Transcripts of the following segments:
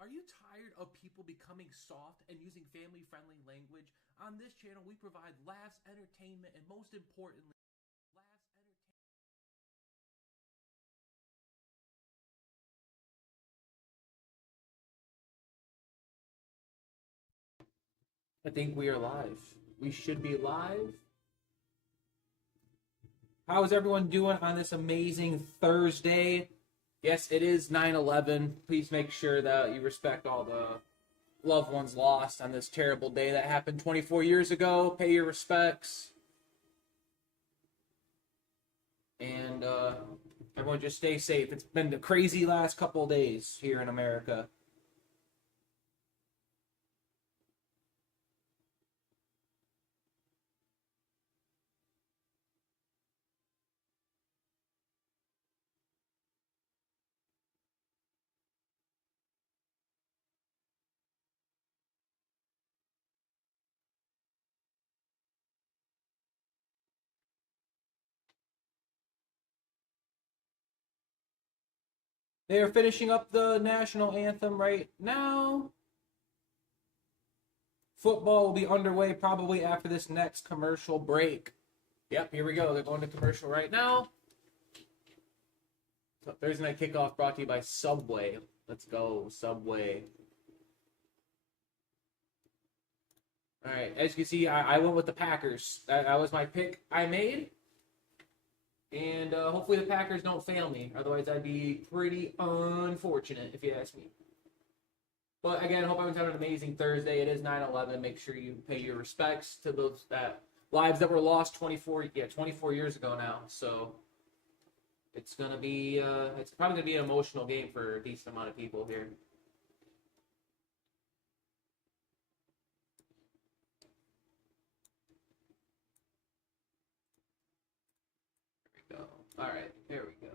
Are you tired of people becoming soft and using family friendly language? On this channel, we provide laughs, entertainment, and most importantly, laughs, entertainment. I think we are live. We should be live. How is everyone doing on this amazing Thursday? Yes, it is 9/11. Please make sure that you respect all the loved ones lost on this terrible day that happened 24 years ago. Pay your respects. And everyone just stay safe. It's been the crazy last couple of days here in America. They are finishing up the national anthem right now. Football will be underway probably after this next commercial break. Yep, here we go. They're going to commercial right now. So Thursday Night Kickoff brought to you by Subway. Let's go, Subway. All right, as you can see, I went with the Packers. That was my pick I made. And hopefully the Packers don't fail me. Otherwise, I'd be pretty unfortunate, if you ask me. But again, hope everyone's having an amazing Thursday. It is 9/11. Make sure you pay your respects to those lives that were lost 24 years ago now. So it's gonna be it's probably gonna be an emotional game for a decent amount of people here. There we go. All right, there we go.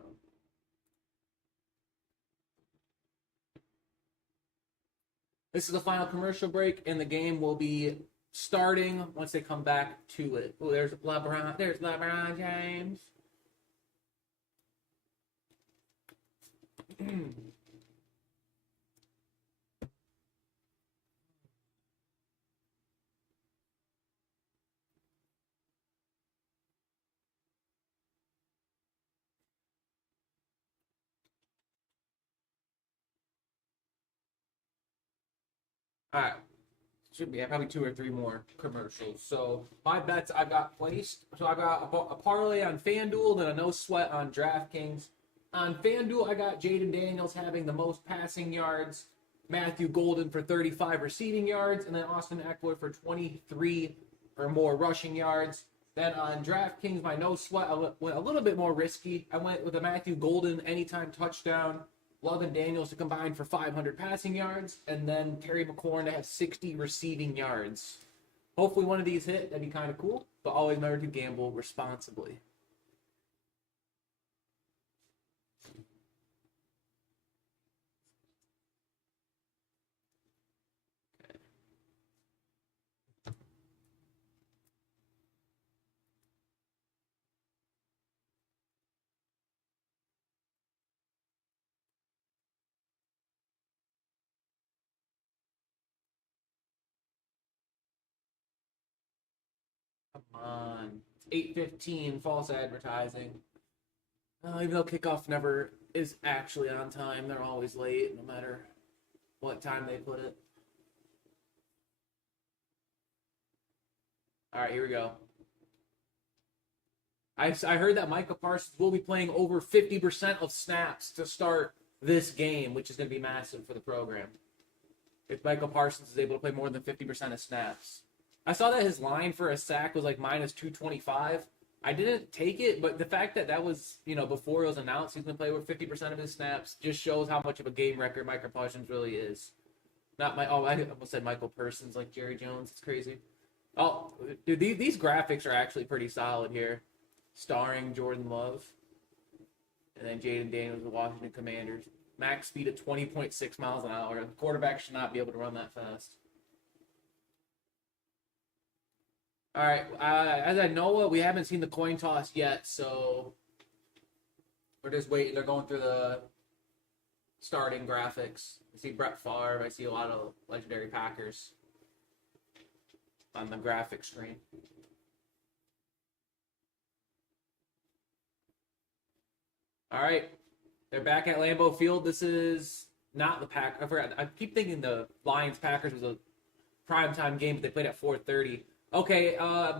This is the final commercial break, and the game will be starting once they come back to it. Oh, there's LeBron. There's LeBron James. All right. Should be probably 2 or 3 more commercials. So my bets I got placed. So I got a parlay on FanDuel, then a no sweat on DraftKings. On FanDuel, I got Jaden Daniels having the most passing yards, Matthew Golden for 35 receiving yards, and then Austin Eckler for 23 or more rushing yards. Then on DraftKings, my no sweat, I went a little bit more risky. I went with a Matthew Golden anytime touchdown, Logan Daniels to combine for 500 passing yards, and then Terry McLaurin to have 60 receiving yards. Hopefully one of these hit. That'd be kind of cool. But always remember to gamble responsibly. Come on. It's 8:15, false advertising. Even though kickoff never is actually on time, they're always late no matter what time they put it. All right, here we go. I heard that Micah Parsons will be playing over 50% of snaps to start this game, which is going to be massive for the program. If Michael Parsons is able to play more than 50% of snaps. I saw that his line for a sack was like minus 225. I didn't take it, but the fact that was, before it was announced he's going to play with 50% of his snaps just shows how much of a game record Michael Parsons really is. I almost said Michael Parsons like Jerry Jones. It's crazy. Oh, dude, these graphics are actually pretty solid here. Starring Jordan Love. And then Jaden Daniels of the Washington Commanders. Max speed of 20.6 miles an hour. The quarterback should not be able to run that fast. All right. As I know, we haven't seen the coin toss yet, so we're just waiting. They're going through the starting graphics. I see Brett Favre. I see a lot of legendary Packers on the graphic screen. All right, they're back at Lambeau Field. This is not the Pack. I forgot. I keep thinking the Lions Packers was a primetime game, but they played at 4:30. Okay,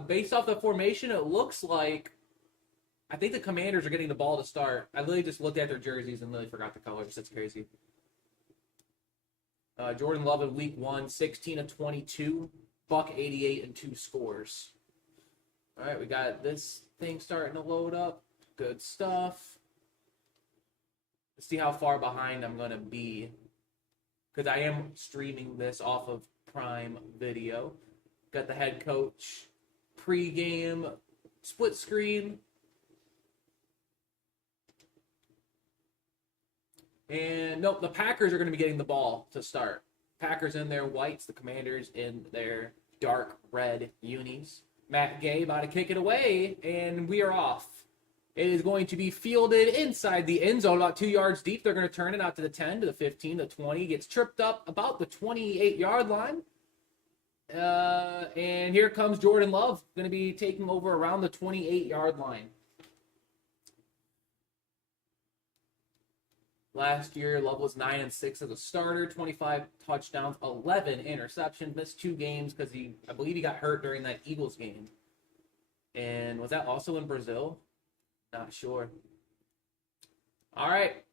based off the formation, it looks like I think the Commanders are getting the ball to start. I literally just looked at their jerseys and literally forgot the colors. That's crazy. Jordan Love in week 1, 16 of 22, buck 88 and 2 scores. All right, we got this thing starting to load up. Good stuff. Let's see how far behind I'm going to be, because I am streaming this off of Prime Video. Got the head coach pregame split screen. And nope, the Packers are going to be getting the ball to start. Packers in their whites, the Commanders in their dark red unis. Matt Gay about to kick it away, and we are off. It is going to be fielded inside the end zone, about 2 yards deep. They're going to turn it out to the 10, to the 15, to the 20. Gets tripped up about the 28-yard line. And here comes Jordan Love, going to be taking over around the 28-yard line. Last year, Love was 9-6 as a starter, 25 touchdowns, 11 interceptions, missed 2 games because I believe he got hurt during that Eagles game. And was that also in Brazil? Not sure. All right.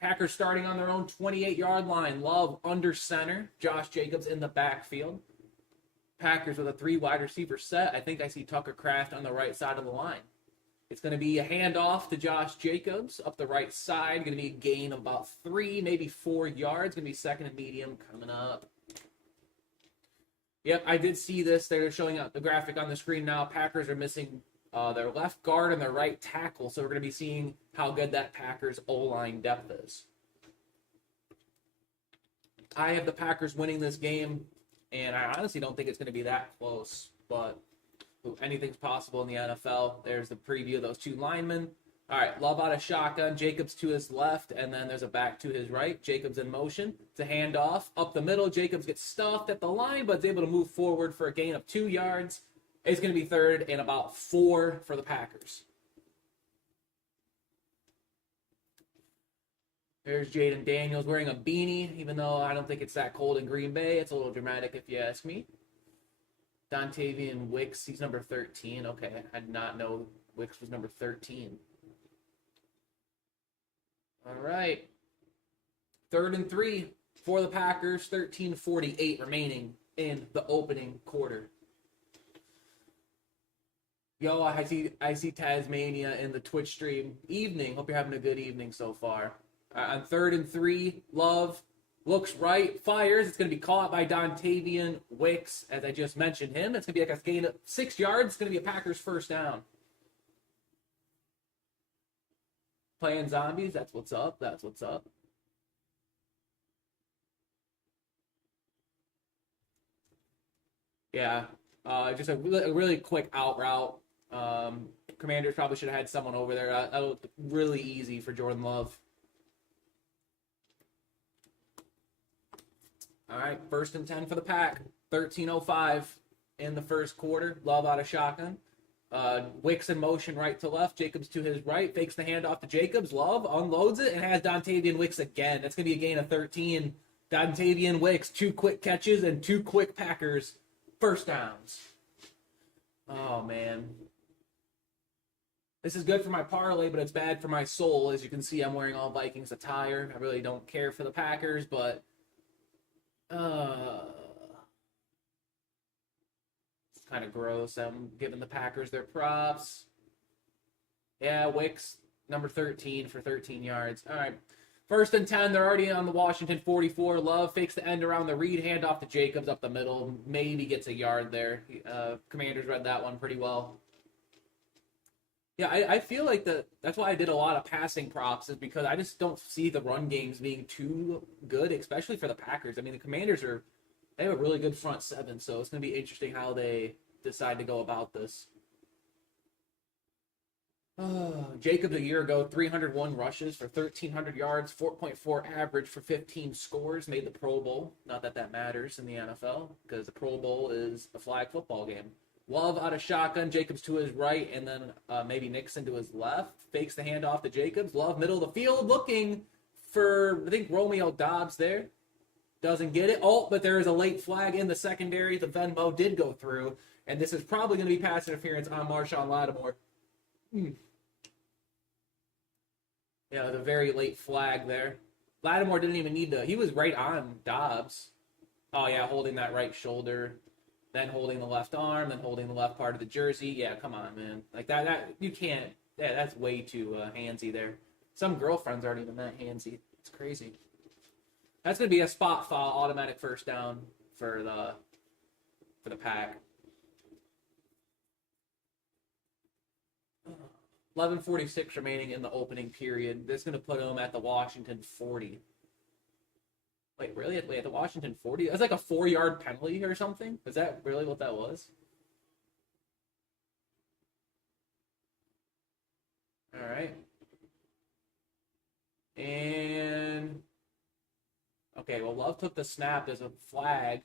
Packers starting on their own 28-yard line. Love under center. Josh Jacobs in the backfield. Packers with a 3 wide receiver set. I think I see Tucker Kraft on the right side of the line. It's going to be a handoff to Josh Jacobs up the right side. Going to be a gain of about 3, maybe 4 yards. Going to be second and medium coming up. Yep, I did see this. They're showing up the graphic on the screen now. Packers are missing their left guard and their right tackle. So we're going to be seeing how good that Packers O-line depth is. I have the Packers winning this game, and I honestly don't think it's going to be that close, but anything's possible in the NFL. There's the preview of those 2 linemen. All right, Love out of shotgun. Jacobs to his left, and then there's a back to his right. Jacobs in motion. It's a handoff. Up the middle, Jacobs gets stuffed at the line, but is able to move forward for a gain of 2 yards. It's going to be third and about 4 for the Packers. There's Jaden Daniels wearing a beanie, even though I don't think it's that cold in Green Bay. It's a little dramatic if you ask me. Dontavian Wicks, he's number 13. Okay, I did not know Wicks was number 13. All right. 3rd and 3 for the Packers. 13:48 remaining in the opening quarter. Yo, I see Tasmania in the Twitch stream. Evening. Hope you're having a good evening so far. On 3rd and 3, Love looks right, fires. It's going to be caught by Dontavian Wicks, as I just mentioned him. It's going to be like a gain of 6 yards. It's going to be a Packers first down. Playing zombies. That's what's up. That's what's up. Yeah. Just a really quick out route. Commanders probably should have had someone over there. That looked really easy for Jordan Love. All right, 1st and 10 for the Pack. 13:05 in the first quarter. Love out of shotgun. Wicks in motion right to left. Jacobs to his right. Fakes the handoff to Jacobs. Love unloads it and has Dontavian Wicks again. That's going to be a gain of 13. Dontavian Wicks, 2 quick catches and 2 quick Packers first downs. Oh, man. This is good for my parlay, but it's bad for my soul. As you can see, I'm wearing all Vikings attire. I really don't care for the Packers, but it's kind of gross. I'm giving the Packers their props. Yeah, Wicks, number 13 for 13 yards. All right. 1st and 10. They're already on the Washington 44. Love fakes the end around the read. Handoff to Jacobs up the middle. Maybe gets a yard there. Commanders read that one pretty well. Yeah, I feel like that's why I did a lot of passing props, is because I just don't see the run games being too good, especially for the Packers. I mean, the Commanders they have a really good front 7, so it's going to be interesting how they decide to go about this. Jacobs a year ago, 301 rushes for 1,300 yards, 4.4 average for 15 scores, made the Pro Bowl. Not that that matters in the NFL, because the Pro Bowl is a flag football game. Love out of shotgun, Jacobs to his right, and then maybe Nixon to his left. Fakes the handoff to Jacobs. Love middle of the field, looking for, I think, Romeo Doubs there. Doesn't get it. Oh, but there is a late flag in the secondary. The Venmo did go through, and this is probably going to be pass interference on Marshon Lattimore. Yeah, the very late flag there. Lattimore didn't even need to. He was right on Doubs. Oh, yeah, holding that right shoulder, then holding the left arm, then holding the left part of the jersey. Yeah, come on, man. Like that you can't. Yeah, that's way too handsy there. Some girlfriends aren't even that handsy. It's crazy. That's going to be a spot foul, automatic first down for the Pack. 11:46 remaining in the opening period. This is going to put them at the Washington 40. Wait, really? Wait, at the Washington 40? That's like a 4-yard penalty or something? Is that really what that was? All right. And okay, well, Love took the snap. There's a flag.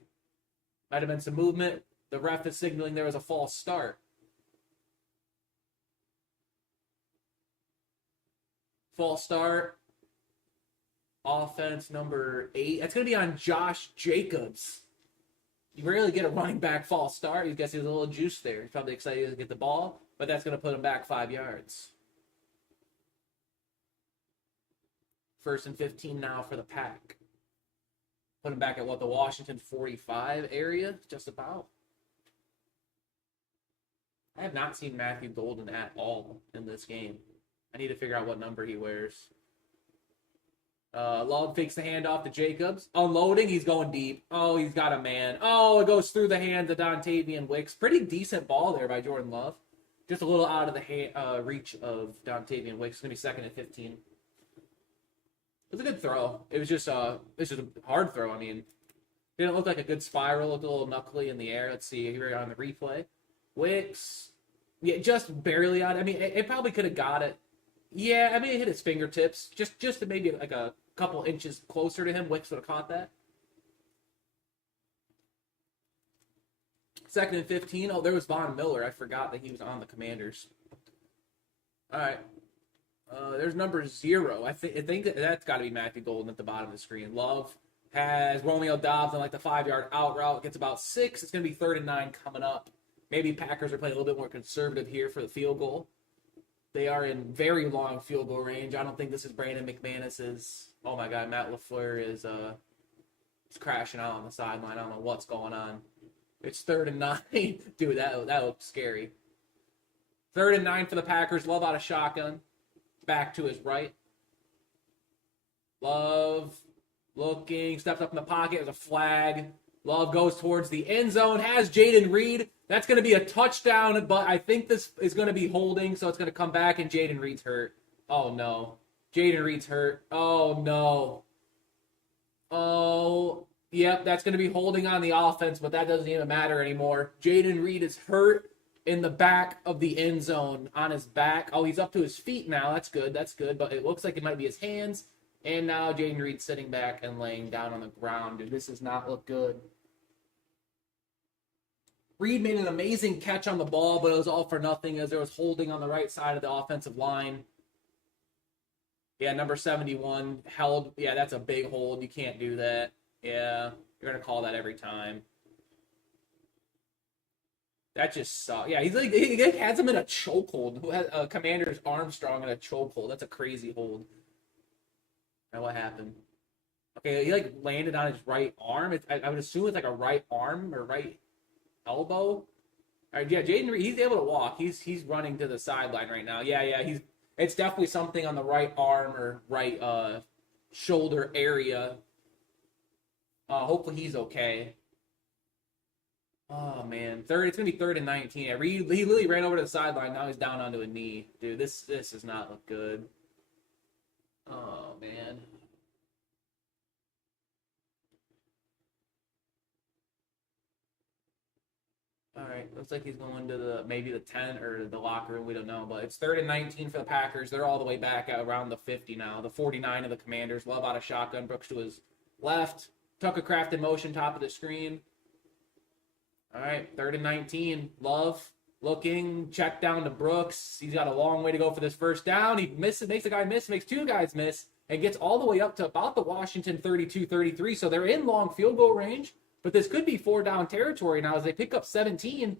Might have been some movement. The ref is signaling there was a false start. False start. Offense number 8. That's going to be on Josh Jacobs. You rarely get a running back false start. I guess he was a little juiced there. He's probably excited to get the ball, but that's going to put him back 5 yards. 1st and 15 now for the Pack. Put him back at the Washington 45 area, just about. I have not seen Matthew Golden at all in this game. I need to figure out what number he wears. Love fakes the handoff to Jacobs. Unloading, he's going deep. Oh, he's got a man. Oh, it goes through the hands of Dontavian Wicks. Pretty decent ball there by Jordan Love. Just a little out of the reach of Dontavian Wicks. It's going to be 2nd and 15. It was a good throw. It was just a hard throw. I mean, didn't look like a good spiral. Looked a little knuckly in the air. Let's see here on the replay. Wicks, yeah, just barely out. I mean, it probably could have got it. Yeah, I mean, it hit his fingertips. Just maybe like a couple inches closer to him, Wicks would have caught that. 2nd and 15. Oh, there was Von Miller. I forgot that he was on the Commanders. All right. There's number 0. I think that's got to be Matthew Golden at the bottom of the screen. Love has Romeo Doubs on like the 5-yard out route. Gets about 6. It's going to be 3rd and 9 coming up. Maybe Packers are playing a little bit more conservative here for the field goal. They are in very long field goal range. I don't think this is Brandon McManus's. Oh my God, Matt LaFleur is crashing out on the sideline. I don't know what's going on. It's 3rd and 9. Dude, that looks scary. 3rd and 9 for the Packers. Love out of shotgun. Back to his right. Love looking, steps up in the pocket. There's a flag. Love goes towards the end zone. Has Jayden Reed. That's going to be a touchdown, but I think this is going to be holding, so it's going to come back, and Jayden Reed's hurt. Oh, no. Jayden Reed's hurt. Oh, no. Oh, yep, that's going to be holding on the offense, but that doesn't even matter anymore. Jayden Reed is hurt in the back of the end zone, on his back. Oh, he's up to his feet now. That's good, but it looks like it might be his hands. And now Jayden Reed's sitting back and laying down on the ground. Dude, this does not look good. Reed made an amazing catch on the ball, but it was all for nothing as there was holding on the right side of the offensive line. Yeah, number 71 held. Yeah, that's a big hold. You can't do that. Yeah, you're going to call that every time. That just sucks. Yeah, he has him in a chokehold. Who has Commander's Armstrong in a chokehold? That's a crazy hold. Now what happened? Okay, he landed on his right arm. I would assume it's like a right arm or right elbow. All right, yeah, Jayden Reed, he's able to walk. He's running to the sideline right now. Yeah, it's definitely something on the right arm or right shoulder area. Hopefully he's okay. Oh man, it's gonna be 3rd and 19. Yeah, he literally ran over to the sideline. Now he's down onto a knee. Dude, this does not look good. Oh man. All right, looks like he's going to maybe the 10 or the locker room. We don't know, but it's 3rd and 19 for the Packers. They're all the way back at around the 50 now. The 49 of the Commanders. Love out of shotgun. Brooks to his left. Tucker Craft in motion, top of the screen. All right, 3rd and 19. Love looking, check down to Brooks. He's got a long way to go for this first down. He misses, makes a guy miss, makes 2 guys miss, and gets all the way up to about the Washington 32-33. So they're in long field goal range. But this could be 4-down territory now as they pick up 17.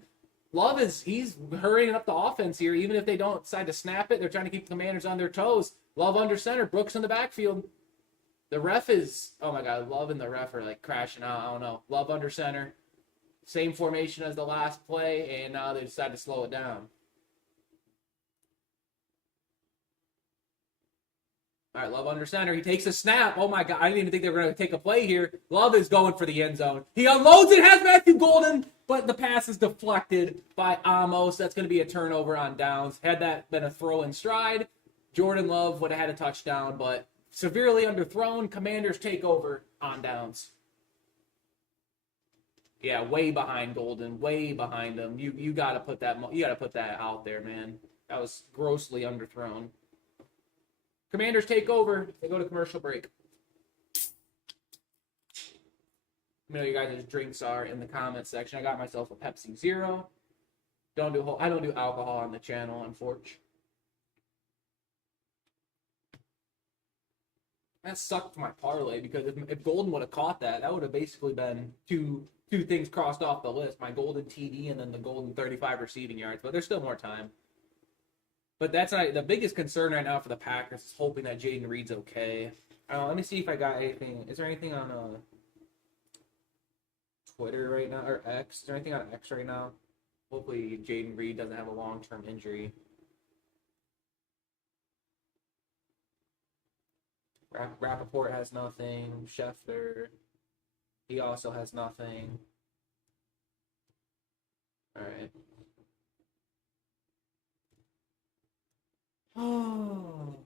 Love he's hurrying up the offense here. Even if they don't decide to snap it, they're trying to keep the Commanders on their toes. Love under center, Brooks in the backfield. The ref is, oh my God, Love and the ref are like crashing out. I don't know. Love under center. Same formation as the last play, and now they decide to slow it down. All right, Love under center. He takes a snap. Oh, my God. I didn't even think they were going to take a play here. Love is going for the end zone. He unloads it, has Matthew Golden, but the pass is deflected by Amos. That's going to be a turnover on downs. Had that been a throw in stride, Jordan Love would have had a touchdown, but severely underthrown. Commanders take over on downs. Yeah, way behind Golden, way behind him. You got to put that out there, man. That was grossly underthrown. Commanders take over. They go to commercial break. Let me know what you guys' drinks are in the comments section. I got myself a Pepsi Zero. I don't do alcohol on the channel, unfortunately. That sucked for my parlay because if Golden would have caught that, that would have basically been two things crossed off the list. My Golden TD and then the Golden 35 receiving yards. But there's still more time. But that's not the biggest concern right now for the Packers is hoping that Jayden Reed's okay. Let me see if I got anything. Is there anything on Twitter right now or X? Is there anything on X right now? Hopefully Jayden Reed doesn't have a long-term injury. Rappaport has nothing. Schefter, he also has nothing. All right. Oh.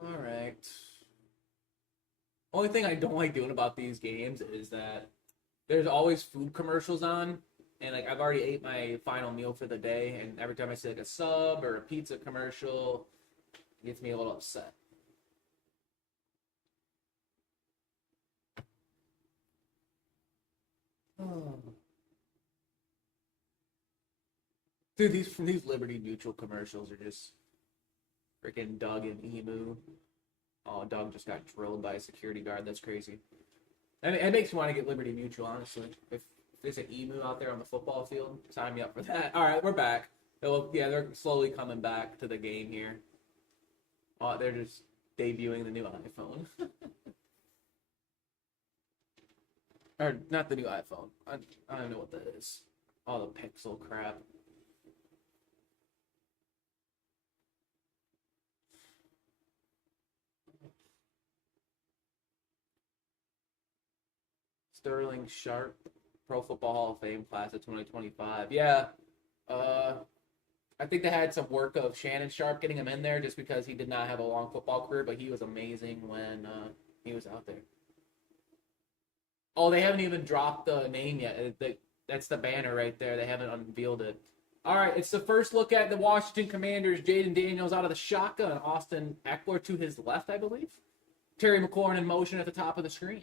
All right. Only thing I don't like doing about these games is that there's always food commercials on, and like I've already ate my final meal for the day, and every time I see like a sub or a pizza commercial, it gets me a little upset. Oh. Dude, these Liberty Mutual commercials are just freaking Doug and Emu. Oh, Doug just got drilled by a security guard. That's crazy. It makes me want to get Liberty Mutual, honestly. If there's an Emu out there on the football field, sign me up for that. All right, we're back. They're slowly coming back to the game here. Oh, they're just debuting the new iPhone. Or not the new iPhone. I don't know what that is. All the pixel crap. Sterling Sharp, Pro Football Hall of Fame class of 2025. Yeah. I think they had some work of Shannon Sharp getting him in there just because he did not have a long football career, but he was amazing when he was out there. Oh, they haven't even dropped the name yet. That's the banner right there. They haven't unveiled it. All right, it's the first look at the Washington Commanders. Jayden Daniels out of the shotgun. Austin Ekeler to his left, I believe. Terry McLaurin in motion at the top of the screen.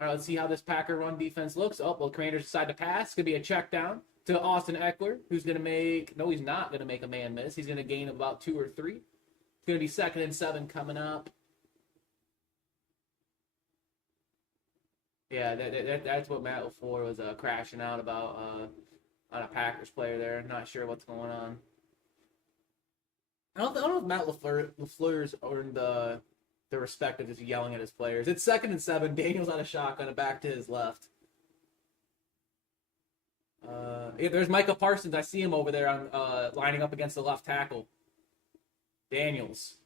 All right, let's see how this Packer run defense looks. Oh, well, the Commanders decide to pass. It's going to be a check down to Austin Ekeler, who's going to make... No, he's not going to make a man miss. He's going to gain about 2 or 3. It's going to be 2nd and 7 coming up. Yeah, that's what Matt LaFleur was crashing out about on a Packers player there. Not sure what's going on. I don't know if Matt LaFleur's earned the respect of just yelling at his players. It's 2nd and 7. Daniels on a shotgun and back to his left. Yeah, there's Micah Parsons. I see him over there on lining up against the left tackle. Daniels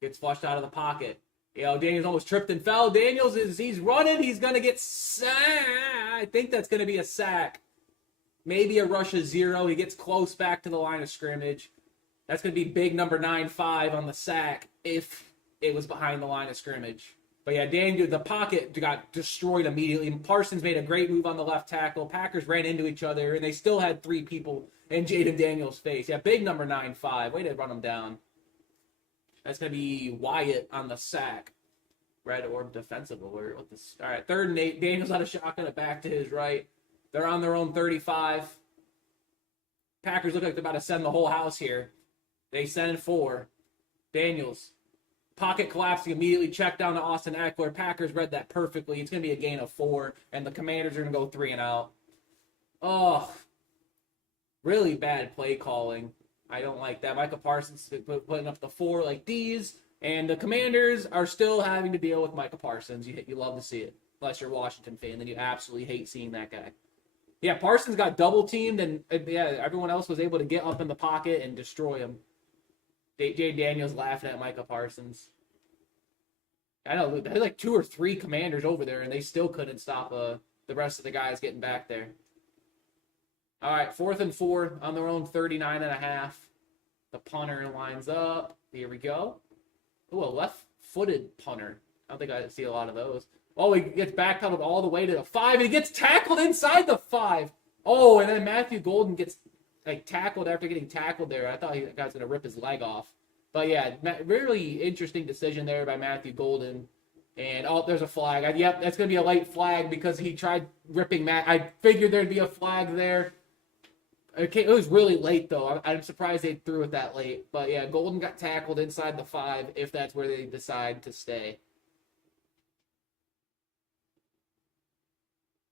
gets flushed out of the pocket. Daniels almost tripped and fell. Daniels he's running. He's gonna get sacked. I think that's gonna be a sack. Maybe a rush of 0. He gets close back to the line of scrimmage. That's going to be big number 9-5 on the sack if it was behind the line of scrimmage. But yeah, Daniel, the pocket got destroyed immediately. Parsons made a great move on the left tackle. Packers ran into each other, and they still had 3 people in Jaden Daniels' face. Yeah, big number 9-5. Way to run him down. That's going to be Wyatt on the sack. Red orb defensive alert. What this? All right, 3rd and 8. Daniels on a shotgun, it back to his right. They're on their own 35. Packers look like they're about to send the whole house here. They send 4. Daniels. Pocket collapsing, immediately checked down to Austin Eckler. Packers read that perfectly. It's going to be a gain of 4, and the Commanders are going to go 3 and out. Oh, really bad play calling. I don't like that. Micah Parsons putting up the 4 like these, and the Commanders are still having to deal with Micah Parsons. You love to see it, unless you're a Washington fan. Then you absolutely hate seeing that guy. Yeah, Parsons got double teamed, and yeah, everyone else was able to get up in the pocket and destroy him. Jay Daniels laughing at Micah Parsons. I know, there's like 2 or 3 Commanders over there, and they still couldn't stop the rest of the guys getting back there. All right, 4th and 4 on their own 39.5. The punter lines up. Here we go. Ooh, a left-footed punter. I don't think I see a lot of those. Oh, he gets backpedaled all the way to the 5, and he gets tackled inside the 5. Oh, and then Matthew Golden gets tackled after getting tackled there. I thought that guy was going to rip his leg off. But yeah, really interesting decision there by Matthew Golden. And there's a flag. Yep, that's going to be a late flag because he tried ripping Matt. I figured there'd be a flag there. Okay, it was really late though. I'm surprised they threw it that late. But yeah, Golden got tackled inside the 5 if that's where they decide to stay.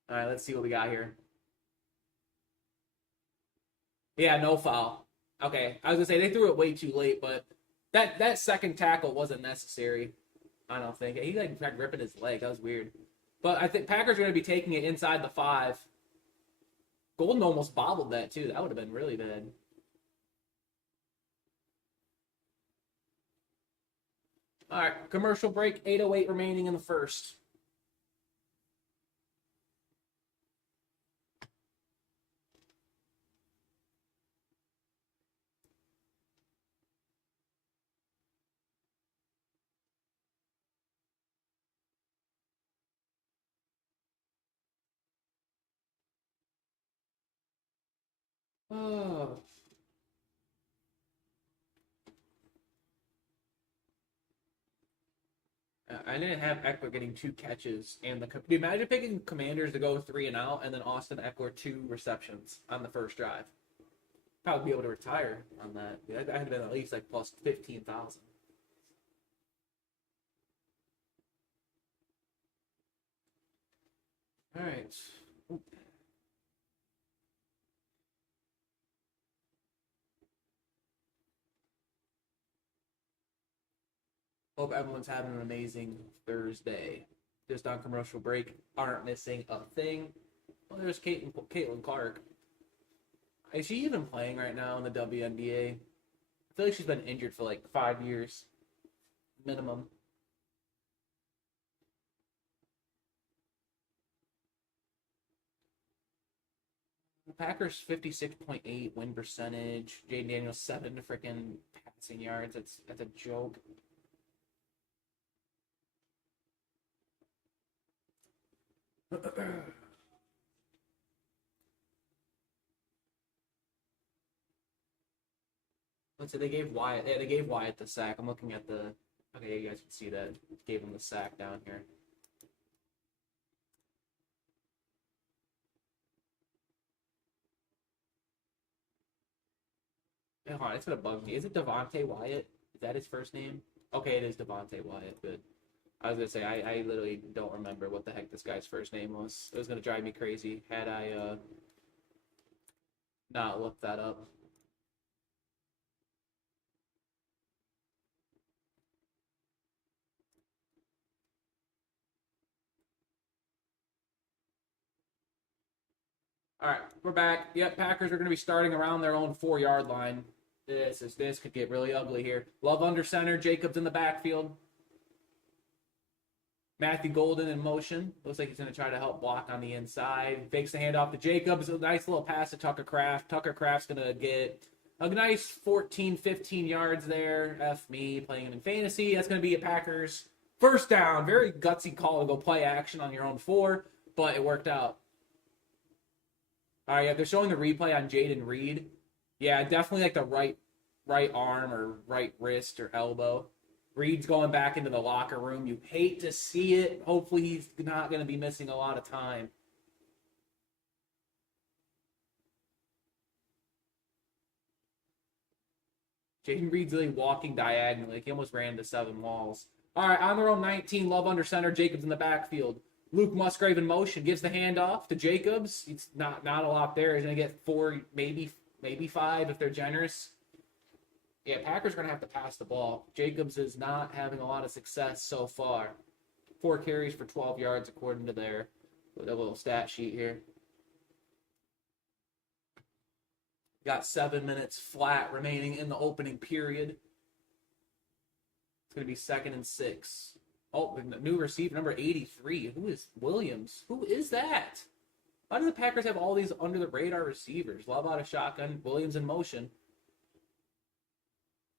All right, let's see what we got here. Yeah, no foul. Okay, I was gonna say they threw it way too late, but that second tackle wasn't necessary. I don't think he tried ripping his leg. That was weird. But I think Packers are gonna be taking it inside the 5. Golden almost bobbled that too. That would have been really bad. All right, commercial break. 8:08 remaining in the first. Oh. I didn't have Eckler getting 2 catches, and do you imagine picking Commanders to go 3 and out, and then Austin Eckler 2 receptions on the first drive? Probably be able to retire on that. That had been at least plus 15,000. All right. Hope everyone's having an amazing Thursday. Just on commercial break, aren't missing a thing. Well, there's Caitlin Clark. Is she even playing right now in the WNBA? I feel like she's been injured for 5 years minimum. Packers 56.8 win percentage. Jaden Daniels 7 freaking passing yards. That's a joke. Let's say they gave Wyatt. Yeah, they gave Wyatt the sack. I'm looking at the. Okay, you guys can see that. Gave him the sack down here. Yeah, hold on, it's gonna bug me. Is it Devontae Wyatt? Is that his first name? Okay, it is Devontae Wyatt. Good. I was gonna say I literally don't remember what the heck this guy's first name was. It was gonna drive me crazy had I not looked that up. All right, we're back. Yep, Packers are going to be starting around their own 4-yard line. This could get really ugly here. Love under center. Jacobs in the backfield. Matthew Golden in motion. Looks like he's going to try to help block on the inside. Fakes the handoff to Jacobs. A nice little pass to Tucker Kraft. Tucker Kraft's going to get A nice 14, 15 yards there. F me playing in fantasy. That's going to be a Packers first down. Very gutsy call to go play action on your own 4, but it worked out. All right, yeah, they're showing the replay on Jaden Reed. Yeah, definitely like the right arm or right wrist or elbow. Reed's going back into the locker room. You hate to see it. Hopefully he's not going to be missing a lot of time. Jaden Reed's really walking diagonally. Like he almost ran into 7 walls. All right, on their own 19, Love under center. Jacobs in the backfield. Luke Musgrave in motion. Gives the handoff to Jacobs. It's not a lot there. He's going to get 4, maybe 5 if they're generous. Yeah, Packers are going to have to pass the ball. Jacobs is not having a lot of success so far. 4 carries for 12 yards according to their little stat sheet here. Got 7 minutes flat remaining in the opening period. It's going to be 2nd and 6. Oh, the new receiver, number 83. Who is Williams? Who is that? Why do the Packers have all these under-the-radar receivers? Love out of shotgun. Williams in motion.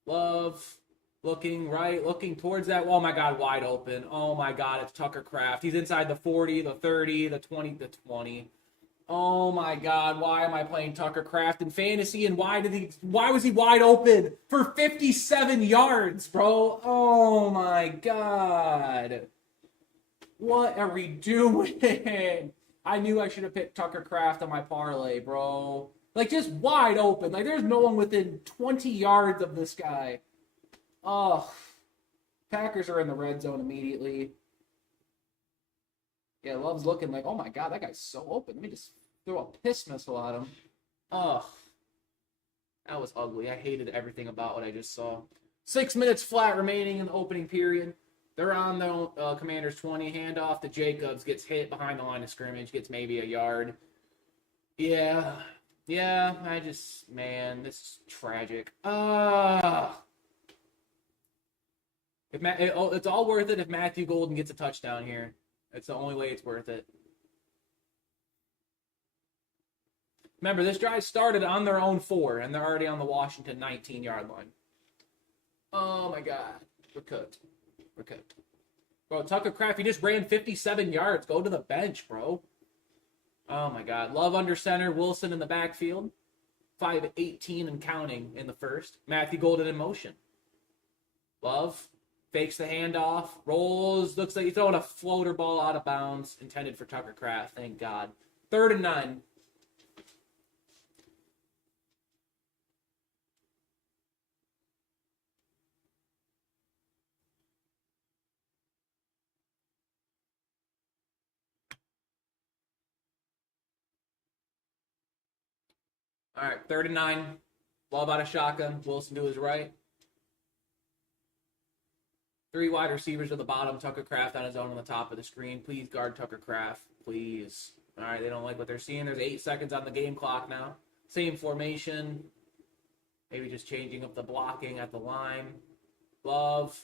Love looking right, looking towards that. Oh, my God, wide open. Oh, my God, it's Tucker Kraft. He's inside the 40, the 30, the 20. Oh, my God, why am I playing Tucker Kraft in fantasy, and why was he wide open for 57 yards, bro? Oh, my God. What are we doing? I knew I should have picked Tucker Kraft on my parlay, bro. Like, just wide open. Like, there's no one within 20 yards of this guy. Oh, Packers are in the red zone immediately. Yeah, Love's looking like, oh my God, that guy's so open. Let me just throw a piss missile at him. Oh, that was ugly. I hated everything about what I just saw. 6 minutes flat remaining in the opening period. They're on the Commanders 20. Handoff to Jacobs. Gets hit behind the line of scrimmage. Gets maybe a yard. Yeah, man, this is tragic. It's all worth it if Matthew Golden gets a touchdown here. It's the only way it's worth it. Remember, this drive started on their own 4, and they're already on the Washington 19-yard line. Oh, my God. We're cooked. Bro, Tucker Kraft, he just ran 57 yards. Go to the bench, bro. Oh, my God. Love under center. Wilson in the backfield. 5-18 and counting in the first. Matthew Golden in motion. Love fakes the handoff. Rolls. Looks like he's throwing a floater ball out of bounds. Intended for Tucker Kraft. Thank God. 3rd and 9. All right, 3rd and 9. Love out of shotgun. Wilson to his right. 3 wide receivers at the bottom. Tucker Kraft on his own on the top of the screen. Please guard Tucker Kraft, please. All right, they don't like what they're seeing. There's 8 seconds on the game clock now. Same formation. Maybe just changing up the blocking at the line. Love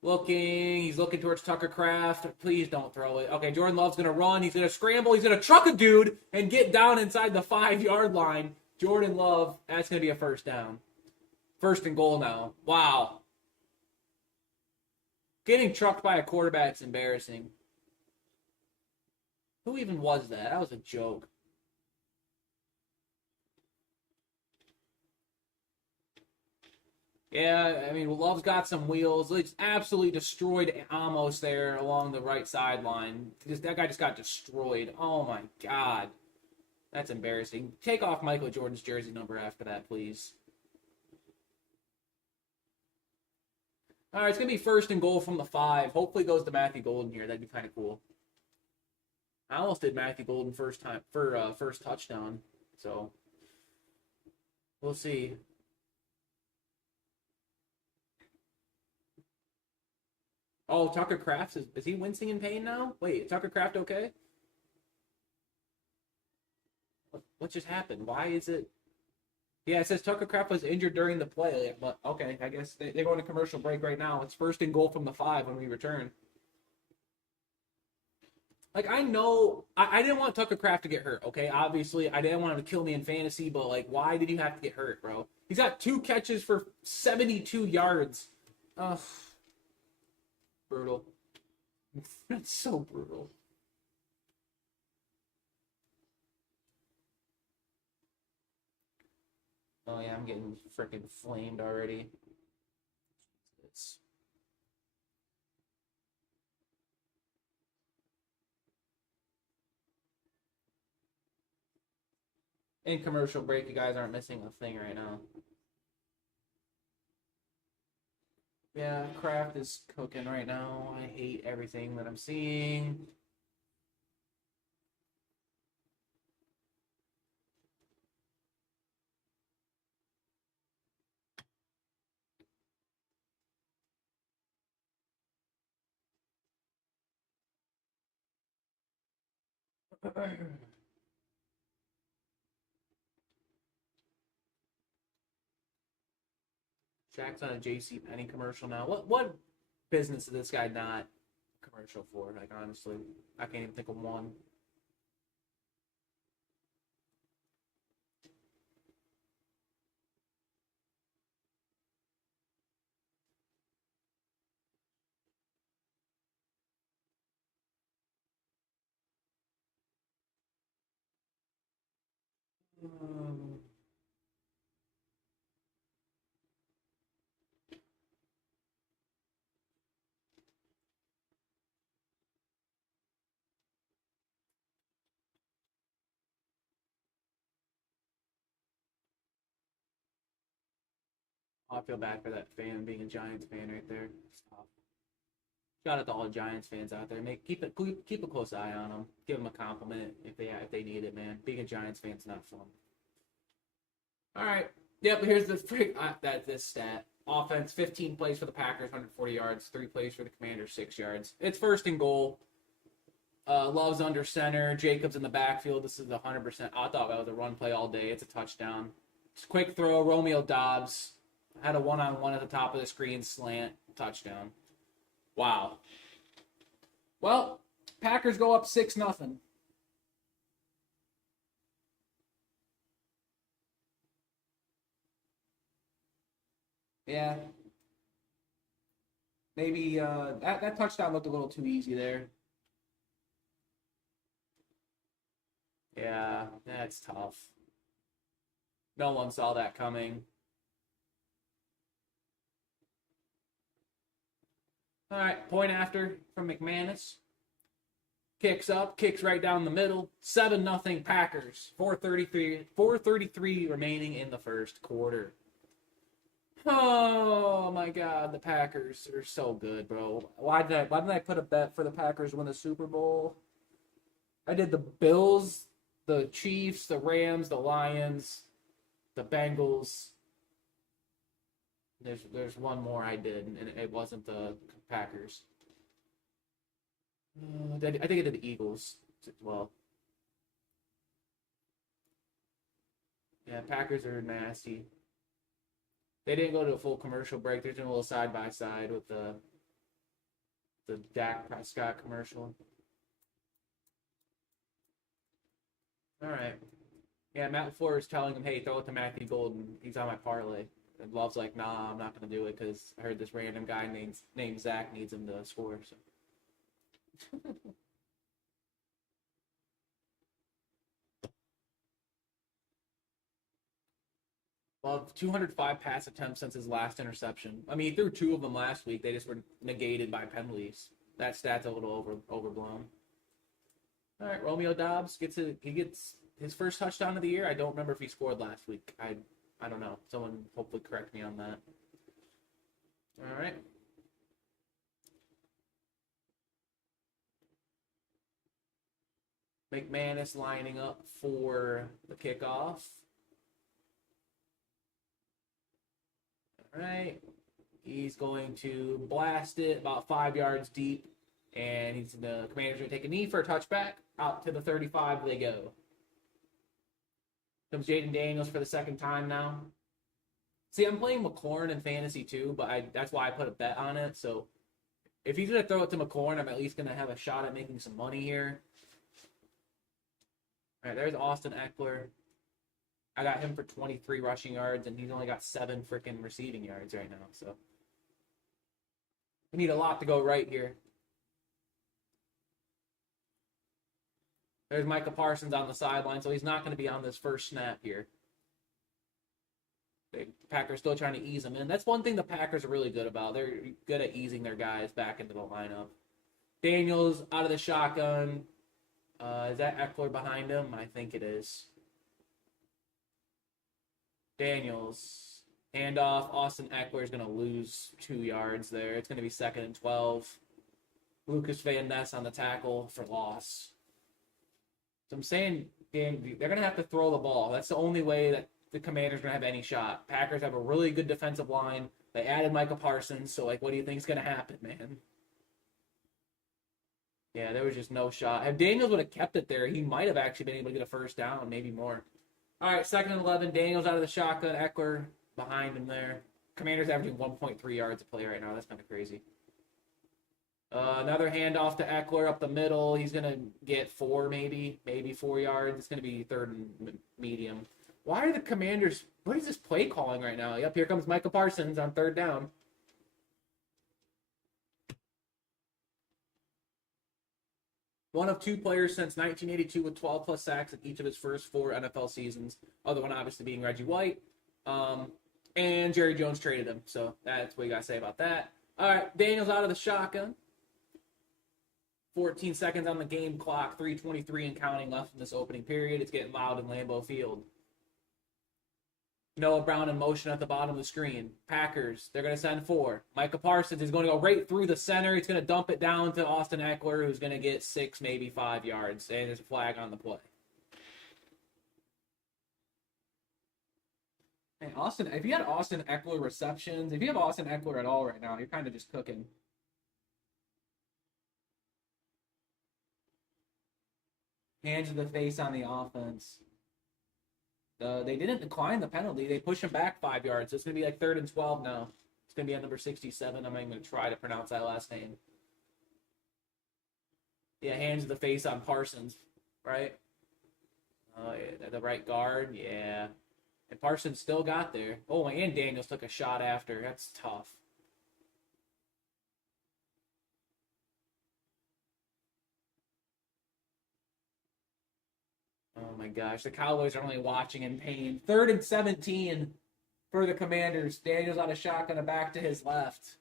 looking. He's looking towards Tucker Kraft. Please don't throw it. Okay, Jordan Love's going to run. He's going to scramble. He's going to truck a dude and get down inside the 5-yard line. Jordan Love, that's going to be a first down. 1st and goal now. Wow. Getting trucked by a quarterback's embarrassing. Who even was that? That was a joke. Yeah, I mean, Love's got some wheels. It's absolutely destroyed Amos there along the right sideline. That guy just got destroyed. Oh, my God. That's embarrassing. Take off Michael Jordan's jersey number after that, please. All right, it's going to be 1st and goal from the 5. Hopefully it goes to Matthew Golden here. That'd be kind of cool. I almost did Matthew Golden first touchdown. So, we'll see. Oh, Tucker Kraft, is he wincing in pain now? Wait, Tucker Kraft okay? What just happened? Why is it? Yeah, it says Tucker Kraft was injured during the play. But okay, I guess they're going to commercial break right now. It's 1st and goal from the 5 when we return. Like, I know I didn't want Tucker Kraft to get hurt. Okay, obviously I didn't want him to kill me in fantasy, but like, why did you have to get hurt, bro? He's got 2 catches for 72 yards. Ugh. Brutal. That's so brutal. Oh yeah, I'm getting freaking flamed already. It's... In commercial break, you guys aren't missing a thing right now. Yeah, Kraft is cooking right now. I hate everything that I'm seeing. Shaq's on a JC Penney commercial now. What business is this guy not commercial for? Like honestly, I can't even think of one. Um, I feel bad for that fan being a Giants fan right there. Stop. Shout out to all the Giants fans out there. Keep a close eye on them. Give them a compliment if they need it, man. Being a Giants fan's not fun. All right. Yep. Here's this stat. Offense: 15 plays for the Packers, 140 yards. 3 plays for the Commanders, 6 yards. It's first and goal. Love's under center. Jacobs in the backfield. This is 100%. I thought that was a run play all day. It's a touchdown. It's a quick throw. Romeo Doubs had a one-on-one at the top of the screen, slant, touchdown. Wow. Well, Packers go up 6-0. Yeah. Maybe that touchdown looked a little too easy there. Yeah, that's tough. No one saw that coming. All right, point after from McManus. Kicks up, kicks right down the middle. 7-0 Packers. 4:33 remaining in the first quarter. Oh my God, the Packers are so good, bro. Why didn't I put a bet for the Packers to win the Super Bowl? I did the Bills, the Chiefs, the Rams, the Lions, the Bengals. There's one more I did, and it wasn't the Packers. I think I did the Eagles as well. Yeah, Packers are nasty. They didn't go to a full commercial break. They're doing a little side by side with the Dak Prescott commercial. All right. Yeah, Matt LaFleur is telling him, "Hey, throw it to Matthew Golden. He's on my parlay." And Love's like, "Nah, I'm not gonna do it because I heard this random guy named Zach needs him to score." So. Love 205 pass attempts since his last interception. I mean, he threw 2 of them last week. They just were negated by penalties. That stat's a little overblown. All right, Romeo Doubs gets his first touchdown of the year. I don't remember if he scored last week. I don't know. Someone hopefully correct me on that. All right. McManus lining up for the kickoff. All right. He's going to blast it about 5 yards deep, and the Commander's going to take a knee for a touchback. Out to the 35 they go. Comes Jaden Daniels for the second time now. See, I'm playing McLaurin in fantasy too, but that's why I put a bet on it. So if he's going to throw it to McLaurin, I'm at least going to have a shot at making some money here. All right, there's Austin Eckler. I got him for 23 rushing yards, and he's only got 7 freaking receiving yards right now. So we need a lot to go right here. There's Micah Parsons on the sideline, so he's not going to be on this first snap here. The Packers still trying to ease him in. That's one thing the Packers are really good about. They're good at easing their guys back into the lineup. Daniels out of the shotgun. Is that Eckler behind him? I think it is. Daniels. Handoff. Austin Eckler is going to lose 2 yards there. It's going to be 2nd and 12. Lucas Van Ness on the tackle for loss. So I'm saying they're going to have to throw the ball. That's the only way that the Commanders are going to have any shot. Packers have a really good defensive line. They added Micah Parsons, so, like, what do you think is going to happen, man? Yeah, there was just no shot. If Daniels would have kept it there, he might have actually been able to get a first down, maybe more. All right, 2nd and 11. Daniels out of the shotgun. Eckler behind him there. Commanders averaging 1.3 yards a play right now. That's kind of crazy. Another handoff to Eckler up the middle. He's going to get 4 maybe 4 yards. It's going to be 3rd and medium. Why are the Commanders, what is this play calling right now? Yep, here comes Micah Parsons on 3rd down. One of 2 players since 1982 with 12-plus sacks in each of his first 4 NFL seasons. Other one obviously being Reggie White. And Jerry Jones traded him. So that's what you got to say about that. All right, Daniels out of the shotgun. 14 seconds on the game clock. 3:23 and counting left in this opening period. It's getting loud in Lambeau Field. Noah Brown in motion at the bottom of the screen. Packers, they're going to send 4. Micah Parsons is going to go right through the center. He's going to dump it down to Austin Eckler, who's going to get 6, maybe 5 yards. And there's a flag on the play. Hey, Austin, if you had Austin Eckler receptions, if you have Austin Eckler at all right now, you're kind of just cooking. Hands to the face on the offense. They didn't decline the penalty. They pushed him back 5 yards. So it's going to be like 3rd and 12 now. It's going to be at number 67. I'm not even going to try to pronounce that last name. Yeah, hands to the face on Parsons, right? Yeah, the right guard, yeah. And Parsons still got there. Oh, and Daniels took a shot after. That's tough. Oh my gosh, the Cowboys are only watching in pain. 3rd and 17 for the Commanders. Daniels on a shotgun and back to his left.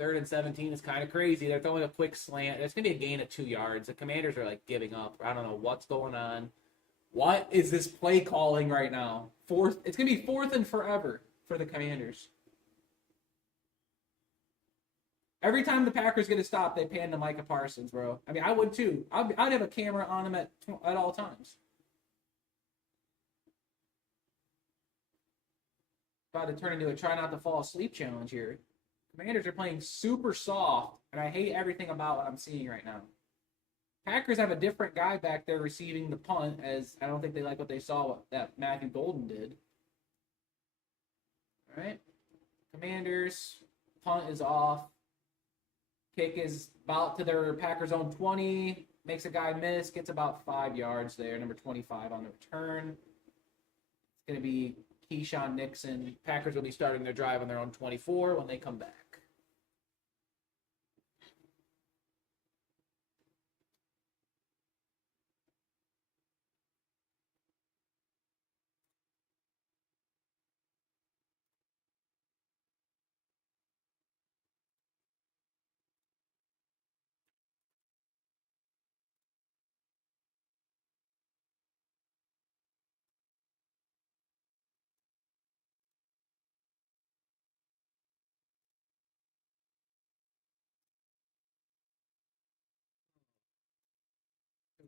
3rd and 17 is kind of crazy. They're throwing a quick slant. It's going to be a gain of 2 yards. The Commanders are like giving up. I don't know what's going on. What is this play calling right now? It's going to be 4th and forever for the Commanders. Every time the Packers get a stop, they pan to Micah Parsons, bro. I mean, I would too. I'd have a camera on him at all times. About to turn into a try not to fall asleep challenge here. Commanders are playing super soft, and I hate everything about what I'm seeing right now. Packers have a different guy back there receiving the punt, as I don't think they like what they saw that Matthew Golden did. All right. Commanders, punt is off. Kick is about to their Packers' own 20. Makes a guy miss, gets about 5 yards there. Number 25 on the return. It's going to be Keyshawn Nixon. Packers will be starting their drive on their own 24 when they come back.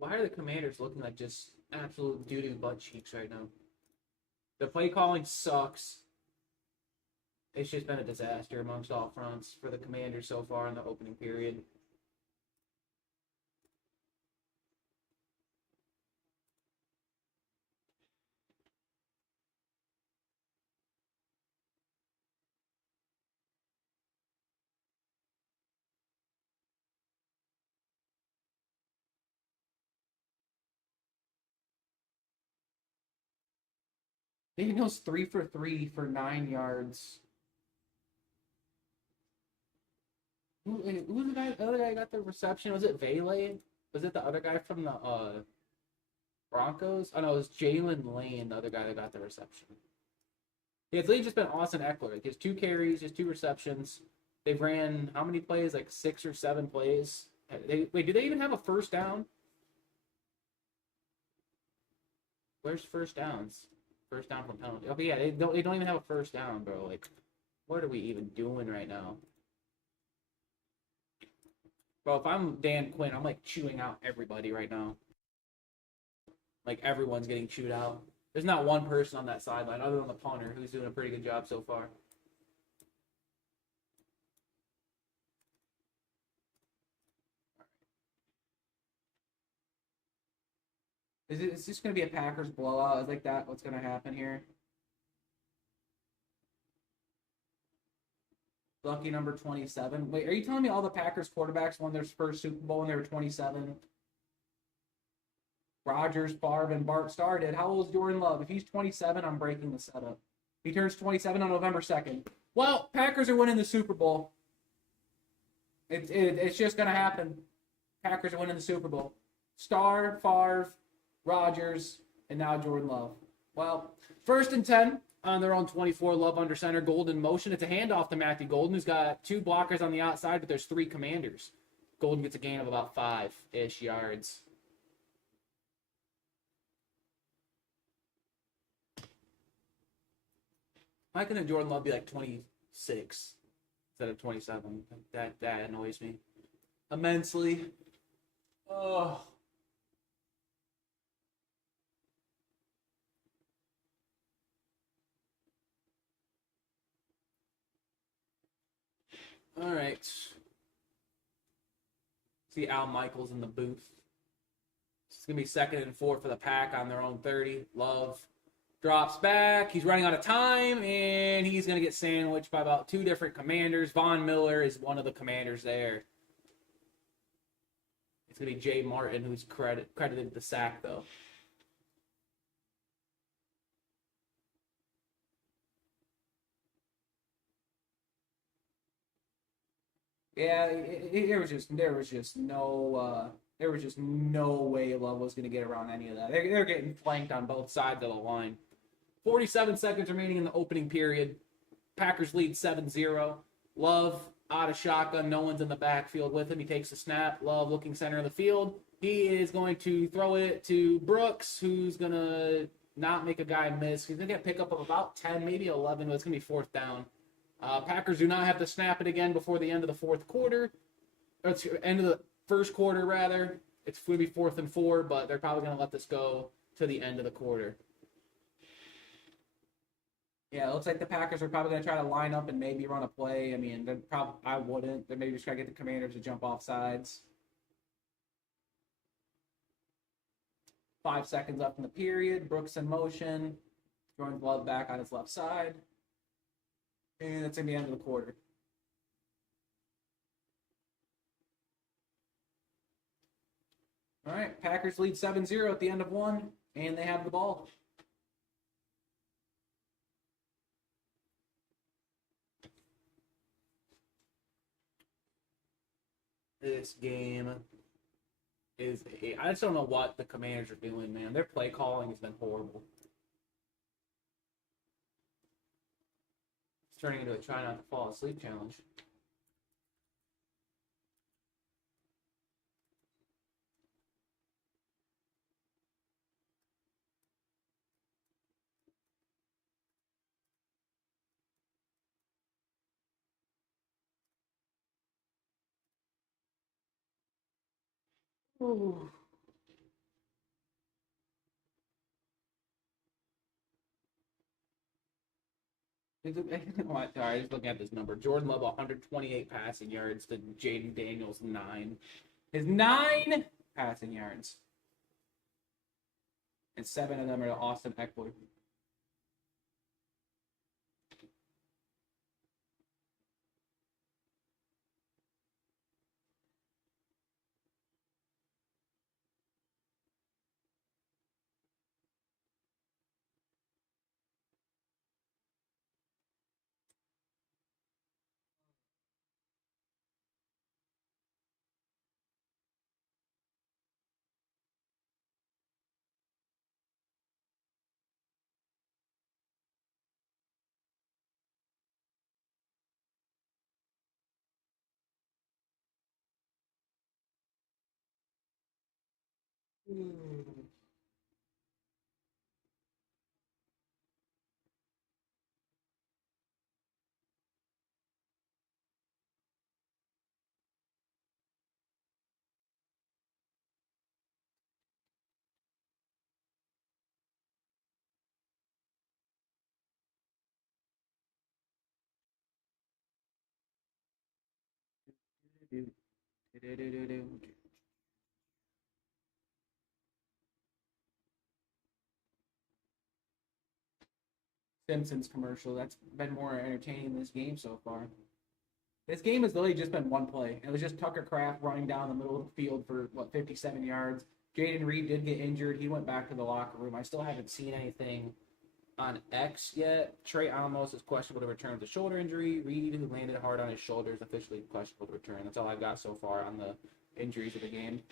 Why are the Commanders looking like just absolute doo-doo butt cheeks right now? The play calling sucks. It's just been a disaster amongst all fronts for the Commanders so far in the opening period. Daniels 3 for 3 for 9 yards. Who was the other guy who got the reception? Was it Vele? Was it the other guy from the Broncos? Oh no, it was Jalen Lane, the other guy that got the reception. Yeah, it's really just been Austin Eckler. Like, he has 2 carries, just 2 receptions. They've ran how many plays? Like 6 or 7 plays. Wait, do they even have a first down? Where's first downs? First down from penalty. Okay, yeah, they don't even have a first down, bro. Like, what are we even doing right now? Bro, if I'm Dan Quinn, I'm like chewing out everybody right now. Like, everyone's getting chewed out. There's not one person on that sideline other than the punter who's doing a pretty good job so far. Is this going to be a Packers blowout? Is like that what's going to happen here? Lucky number 27. Wait, are you telling me all the Packers quarterbacks won their first Super Bowl when they were 27? Rodgers, Favre, and Bart Starr did. How old is Jordan Love? If he's 27, I'm breaking the setup. He turns 27 on November 2nd. Well, Packers are winning the Super Bowl. It's just going to happen. Packers are winning the Super Bowl. Starr, Favre, Rodgers, and now Jordan Love. Well, 1st and 10 on their own 24. Love under center. Golden motion. It's a handoff to Matthew Golden, who's got 2 blockers on the outside, but there's 3 commanders. Golden gets a gain of about 5-ish yards. Why couldn't Jordan Love be like 26 instead of 27? That annoys me immensely. Oh. All right. See Al Michaels in the booth. It's going to be 2nd and 4 for the Pack on their own 30. Love drops back. He's running out of time, and he's going to get sandwiched by about 2 different commanders. Von Miller is one of the commanders there. It's going to be Jay Martin, who's credited with the sack, though. Yeah, there was just no way Love was going to get around any of that. They're getting flanked on both sides of the line. 47 seconds remaining in the opening period. Packers lead 7-0. Love out of shotgun. No one's in the backfield with him. He takes the snap. Love looking center of the field. He is going to throw it to Brooks, who's going to not make a guy miss. He's going to get a pickup of about 10, maybe 11, but it's going to be 4th down. Packers do not have to snap it again before the end of the 4th quarter. Or it's end of the 1st quarter, rather. It's going to be 4th and 4, but they're probably going to let this go to the end of the quarter. Yeah, it looks like the Packers are probably going to try to line up and maybe run a play. I mean, I wouldn't. They're maybe just trying to get the Commanders to jump off sides. 5 seconds left in the period. Brooks in motion. Throwing Love back on his left side. And that's in the end of the quarter. All right, Packers lead 7-0 at the end of 1, and they have the ball. This game is I just don't know what the Commanders are doing, man. Their play calling has been horrible. It's turning into a try not to fall asleep challenge. Ooh. Sorry, just looking at this number. Jordan Love, 128 passing yards to Jaden Daniels, 9. His 9 passing yards. And 7 of them are to Austin Eckler. Simpsons commercial. That's been more entertaining than this game so far. This game has literally just been one play. It was just Tucker Kraft running down the middle of the field for, 57 yards. Jaden Reed did get injured. He went back to the locker room. I still haven't seen anything on X yet. Trey Alamos is questionable to return with a shoulder injury. Reed, who landed hard on his shoulder, is officially questionable to return. That's all I've got so far on the injuries of the game.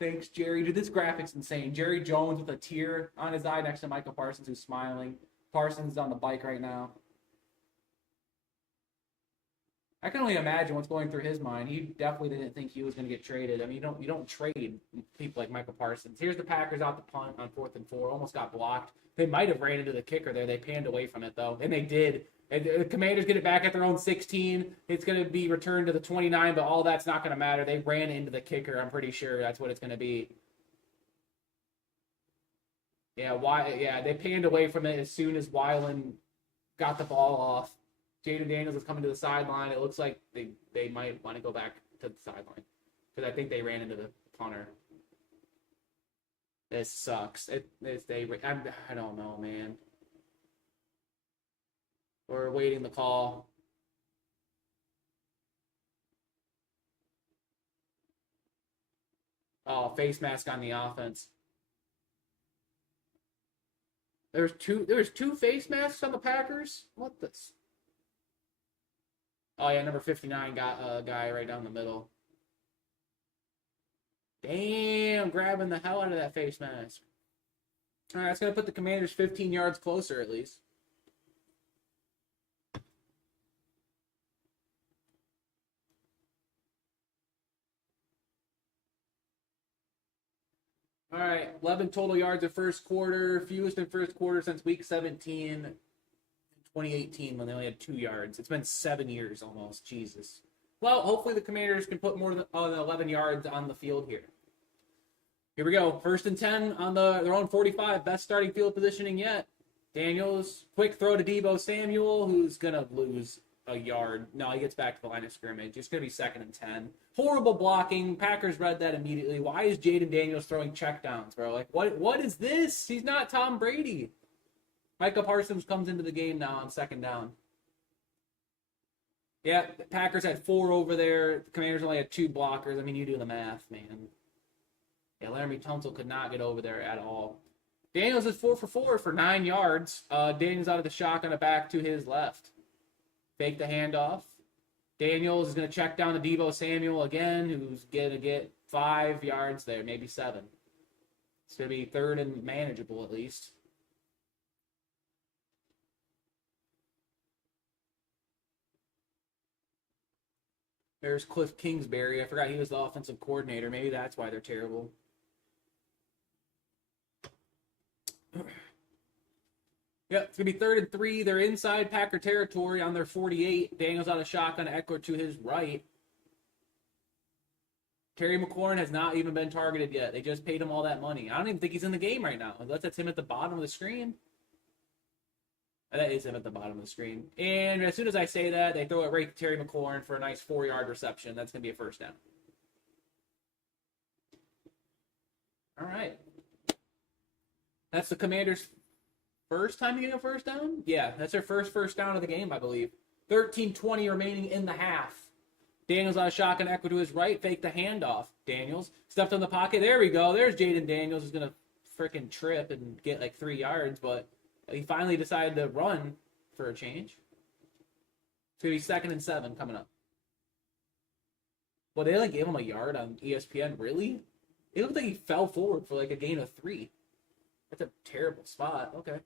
Thanks, Jerry. Dude, this graphic's insane. Jerry Jones with a tear on his eye next to Michael Parsons, who's smiling. Parsons is on the bike right now. I can only imagine what's going through his mind. He definitely didn't think he was going to get traded. I mean, you don't trade people like Michael Parsons. Here's the Packers out the punt on 4th and 4. Almost got blocked. They might have ran into the kicker there. They panned away from it, though, and they did. And the Commanders get it back at their own 16. It's going to be returned to the 29, but all that's not going to matter. They ran into the kicker. I'm pretty sure that's what it's going to be. Yeah, they panned away from it as soon as Weiland got the ball off. Jaden Daniels is coming to the sideline. It looks like they might want to go back to the sideline because I think they ran into the punter. This sucks. I don't know, man. We're waiting the call. Oh, face mask on the offense. There's two face masks on the Packers. What this? Oh yeah, number 59 got a guy right down the middle. Damn, grabbing the hell out of that face mask. All right, that's gonna put the Commanders 15 yards closer at least. All right, 11 total yards of first quarter, fewest in first quarter since week 17, 2018 when they only had 2 yards. It's been 7 years almost. Jesus. Well, hopefully the Commanders can put more than 11 yards on the field here. Here we go. 1st and 10 on their own 45. Best starting field positioning yet. Daniels, quick throw to Deebo Samuel, who's going to lose a yard. No, he gets back to the line of scrimmage. It's going to be 2nd and 10. Horrible blocking. Packers read that immediately. Why is Jaden Daniels throwing checkdowns, bro? Like, what is this? He's not Tom Brady. Micah Parsons comes into the game now on 2nd down. Yeah, the Packers had 4 over there. The Commanders only had 2 blockers. I mean, you do the math, man. Yeah, Laramie Tunsil could not get over there at all. Daniels is 4 for 4 for 9 yards. Daniels out of the shotgun back to his left. Fake the handoff. Daniels is going to check down to Deebo Samuel again, who's going to get 5 yards there, maybe 7. It's going to be 3rd and manageable at least. There's Cliff Kingsbury. I forgot he was the offensive coordinator. Maybe that's why they're terrible. Yep, it's going to be 3rd and 3. They're inside Packer territory on their 48. Daniels out of shotgun, Eckler to his right. Terry McLaurin has not even been targeted yet. They just paid him all that money. I don't even think he's in the game right now. Unless that's him at the bottom of the screen. That is him at the bottom of the screen. And as soon as I say that, they throw it right to Terry McLaurin for a nice 4-yard reception. That's going to be a 1st down. All right. That's the Commanders' first time getting a 1st down? Yeah, that's their first down of the game, I believe. 13:20 remaining in the half. Daniels on a shotgun, Eckler to his right, fake the handoff. Daniels stepped in the pocket. There we go. There's Jaden Daniels, who's going to freaking trip and get like 3 yards, but he finally decided to run for a change. It's going to be 2nd and 7 coming up. Well, they like gave him a yard on ESPN. Really? It looked like he fell forward for like a gain of 3. That's a terrible spot. Okay.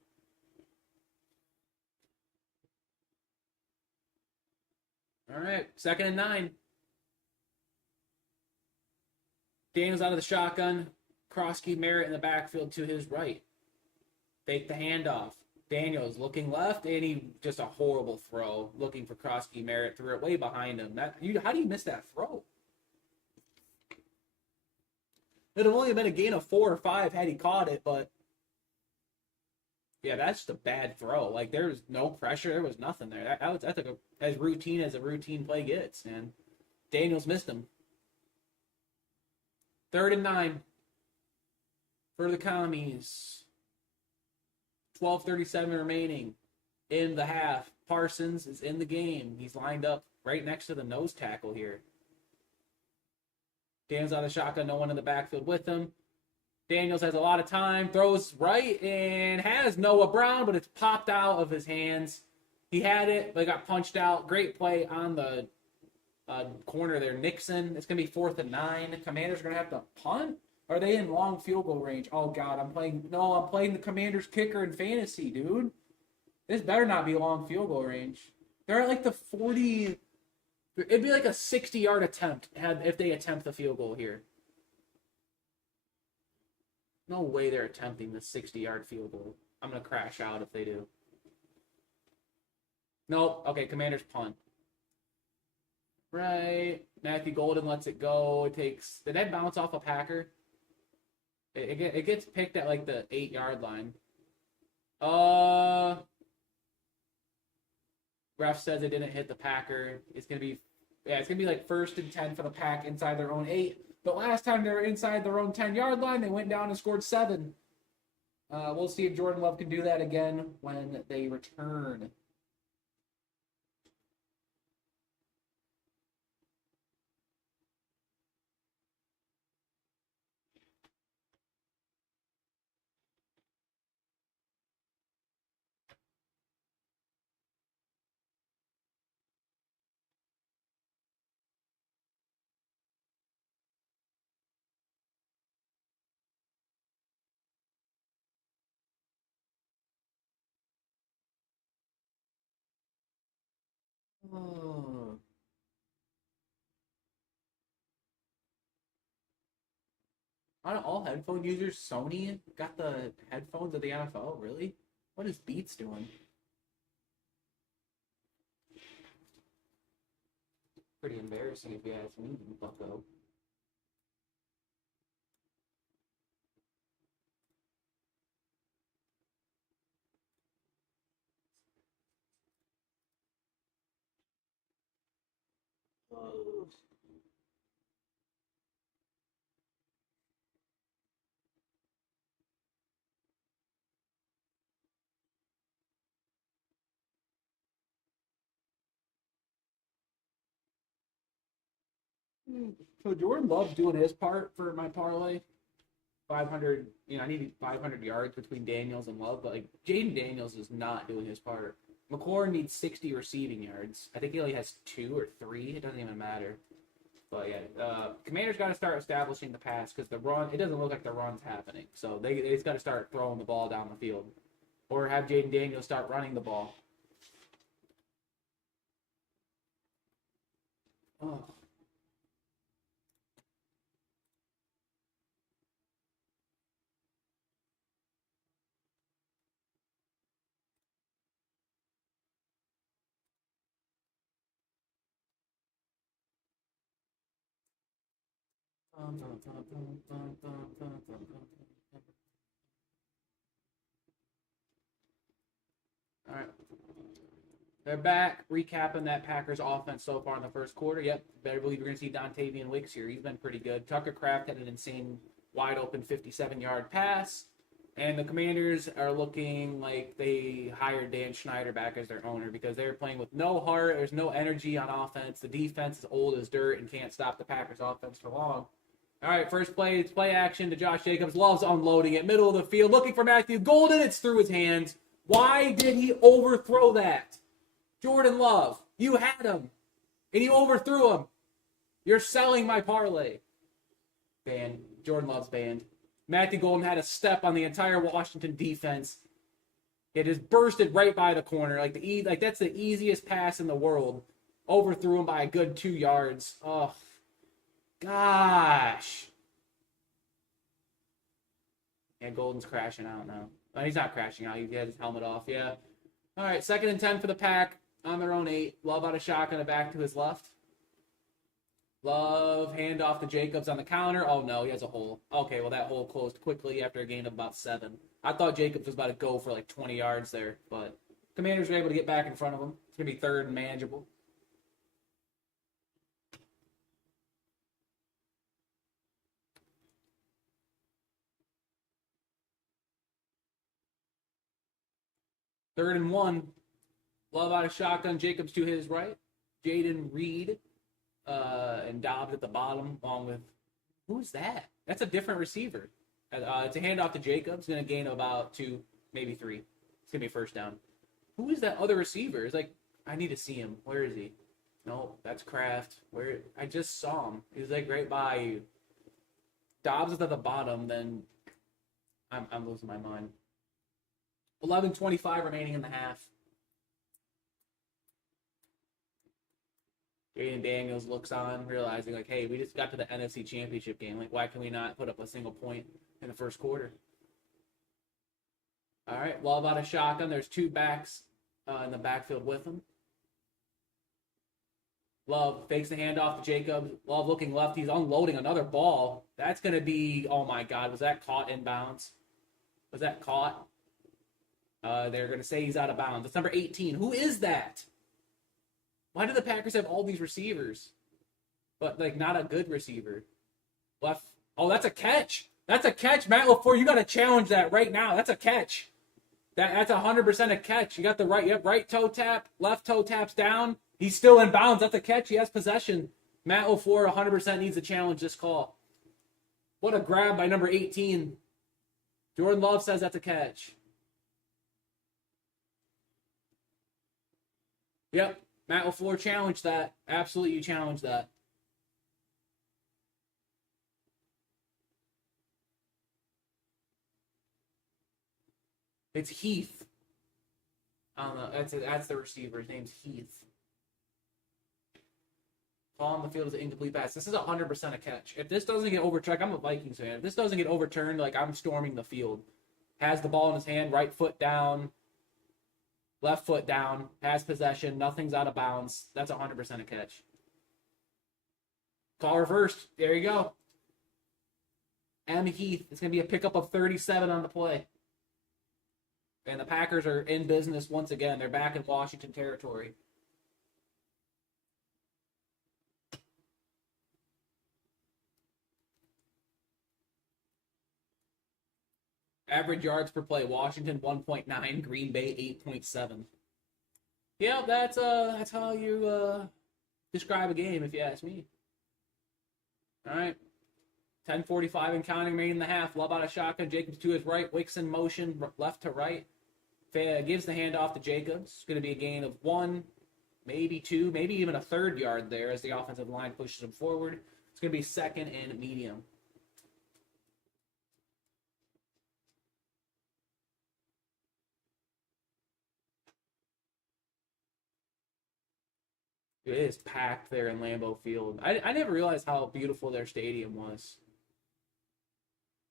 All right. 2nd and 9. Daniels out of the shotgun. Krosky, Merritt in the backfield to his right. Fake the handoff. Daniels looking left, and he just a horrible throw. Looking for Krosky, Merritt, threw it way behind him. How do you miss that throw? It'd have only been a gain of 4 or 5 had he caught it, but yeah, that's just a bad throw. Like, there was no pressure. There was nothing there. That's like as routine as a routine play gets, and Daniels missed him. 3rd and 9 for the Commies. 12:37 remaining in the half. Parsons is in the game. He's lined up right next to the nose tackle here. Daniels out of the shotgun, no one in the backfield with him. Daniels has a lot of time, throws right, and has Noah Brown, but it's popped out of his hands. He had it, but it got punched out. Great play on the corner there, Nixon. It's going to be 4th and 9. Commanders are going to have to punt? Are they in long field goal range? Oh, God, I'm playing the Commanders kicker in fantasy, dude. This better not be long field goal range. They're at like the 40. It'd be like a 60-yard attempt if they attempt the field goal here. No way they're attempting the 60-yard field goal. I'm going to crash out if they do. Nope. Okay, Commanders punt. Right. Matthew Golden lets it go. It takes... Did that bounce off a Packer? It gets picked at like the 8-yard line. Ref says it didn't hit the Packer. It's gonna be like 1st and 10 for the Pack inside their own 8. But last time they were inside their own 10-yard line, they went down and scored 7. We'll see if Jordan Love can do that again when they return. Oh. Aren't all headphone users Sony got the headphones of the NFL? Really? What is Beats doing? Pretty embarrassing if you ask me, bucko. Oh. So Jordan Love's doing his part for my parlay. 500, I need 500 yards between Daniels and Love, but like Jaden Daniels is not doing his part. McLaurin needs 60 receiving yards. I think he only has 2 or 3. It doesn't even matter. But yeah, Commanders got to start establishing the pass because the run, it doesn't look like the run's happening. So they just got to start throwing the ball down the field. Or have Jaden Daniels start running the ball. Oh. All right. They're back, recapping that Packers offense so far in the first quarter. Yep, better believe you're going to see Dontavian Wicks here. He's been pretty good. Tucker Kraft had an insane wide-open 57-yard pass. And the Commanders are looking like they hired Dan Schneider back as their owner because they're playing with no heart. There's no energy on offense. The defense is old as dirt and can't stop the Packers offense for long. All right, first play, it's play action to Josh Jacobs. Love's unloading it, middle of the field, looking for Matthew Golden. It's through his hands. Why did he overthrow that? Jordan Love, you had him, and you overthrew him. You're selling my parlay. Banned. Jordan Love's banned. Matthew Golden had a step on the entire Washington defense. It just bursted right by the corner. Like that's the easiest pass in the world. Overthrew him by a good 2 yards. Oh, gosh. Yeah, Golden's crashing out now. Oh, he's not crashing out. He has his helmet off. Yeah. All right, 2nd and 10 for the Pack on their own 8. Love out of shotgun, back to his left. Love, hand off to Jacobs on the counter. Oh, no, he has a hole. Okay, well, that hole closed quickly after a gain of about 7. I thought Jacobs was about to go for like 20 yards there, but Commanders were able to get back in front of him. It's going to be 3rd and manageable. Third and 1. Love out of shotgun. Jacobs to his right. Jaden Reed and Dobbs at the bottom, along with, who's that? That's a different receiver. It's a handoff to Jacobs. Going to gain about 2, maybe 3. It's going to be a 1st down. Who is that other receiver? It's like, I need to see him. Where is he? No, that's Kraft. Where? I just saw him. He was like right by you. Dobbs is at the bottom. Then I'm losing my mind. 11:25 remaining in the half. Jaden Daniels looks on, realizing, like, hey, we just got to the NFC Championship game. Like, why can we not put up a single point in the first quarter? All right, Love out of shotgun. There's 2 backs in the backfield with him. Love fakes the handoff to Jacobs. Love looking left. He's unloading another ball. That's going to be, oh, my God, was that caught in bounds? Was that caught? They're going to say he's out of bounds. It's number 18. Who is that? Why do the Packers have all these receivers? But, like, not a good receiver. Left. Oh, that's a catch. That's a catch. Matt LaFleur, you got to challenge that right now. That's a catch. That's 100% a catch. You got the right toe tap, left toe taps down. He's still in bounds. That's a catch. He has possession. Matt LaFleur 100% needs to challenge this call. What a grab by number 18. Jordan Love says that's a catch. Yep. Matt LaFleur challenged that. Absolutely, you challenged that. It's Heath. I don't know. That's the receiver. His name's Heath. Ball on the field is an incomplete pass. This is 100% a catch. If this doesn't get overturned, I'm a Vikings fan. If this doesn't get overturned, like, I'm storming the field. Has the ball in his hand, right foot down, left foot down, has possession, nothing's out of bounds. That's 100% a catch. Call reversed. There you go. M. Heath. It's going to be a pickup of 37 on the play. And the Packers are in business once again. They're back in Washington territory. Average yards per play. Washington 1.9. Green Bay 8.7. Yeah, that's how you describe a game, if you ask me. All right. 10:45 and counting, remaining in the half. Love out of shotgun. Jacobs to his right. Wicks in motion, left to right. Gives the handoff to Jacobs. It's going to be a gain of 1, maybe 2, maybe even a 3rd yard there as the offensive line pushes him forward. It's going to be 2nd and medium. It is packed there in Lambeau Field. I never realized how beautiful their stadium was.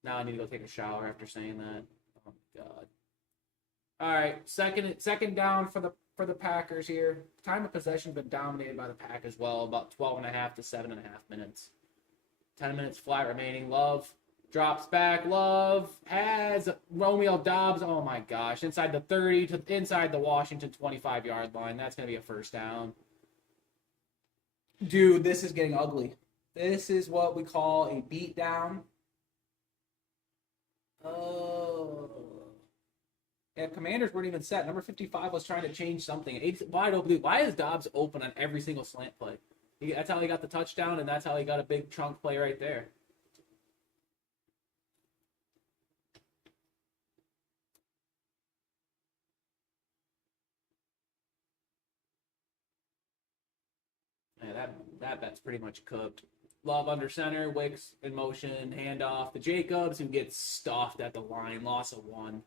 Now I need to go take a shower after saying that. Oh my God. All right, second down for the Packers here. Time of possession's been dominated by the Pack as well, about 12.5 to 7.5 minutes. 10 minutes flat remaining. Love drops back. Love has Romeo Dobbs. Oh my gosh, inside the 30 to inside the Washington 25-yard line. That's gonna be a 1st down. Dude, this is getting ugly. This is what we call a beatdown. Oh. And Commanders weren't even set. Number 55 was trying to change something. It's wide open. Why is Dobbs open on every single slant play? That's how he got the touchdown, and that's how he got a big chunk play right there. Yeah, that bet's pretty much cooked. Love under center, Wicks in motion, handoff to Jacobs, who gets stuffed at the line, loss of 1.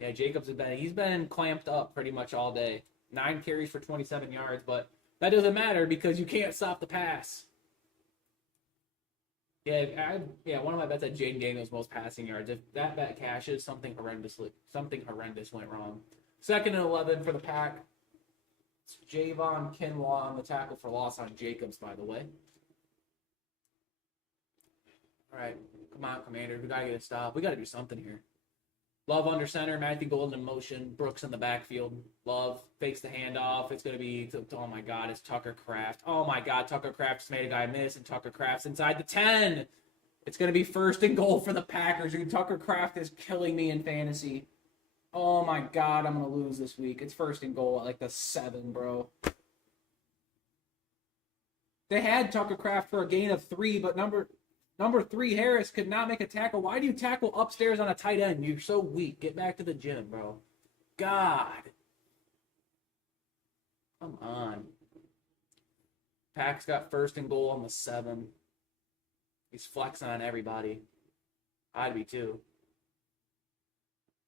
Yeah, Jacobs he's been clamped up pretty much all day. 9 carries for 27 yards, but that doesn't matter because you can't stop the pass. Yeah, one of my bets at Jaden Daniels most passing yards. If that bet cashes, something horrendous went wrong. Second and 11 for the Pack. It's Javon Kinlaw on the tackle for loss on Jacobs, by the way. All right, come on, Commander. We gotta get a stop. We gotta do something here. Love under center. Matthew Golden in motion. Brooks in the backfield. Love fakes the handoff. It's going to be, oh my God, it's Tucker Kraft. Oh my God, Tucker Kraft just made a guy miss, and Tucker Kraft's inside the 10. It's going to be first and goal for the Packers. And Tucker Kraft is killing me in fantasy. Oh my God, I'm going to lose this week. It's first and goal at like the 7, bro. They had Tucker Kraft for a gain of 3, but number 3, Harris, could not make a tackle. Why do you tackle upstairs on a tight end? You're so weak. Get back to the gym, bro. God. Come on. Pack's got first and goal on the 7. He's flexing on everybody. I'd be too.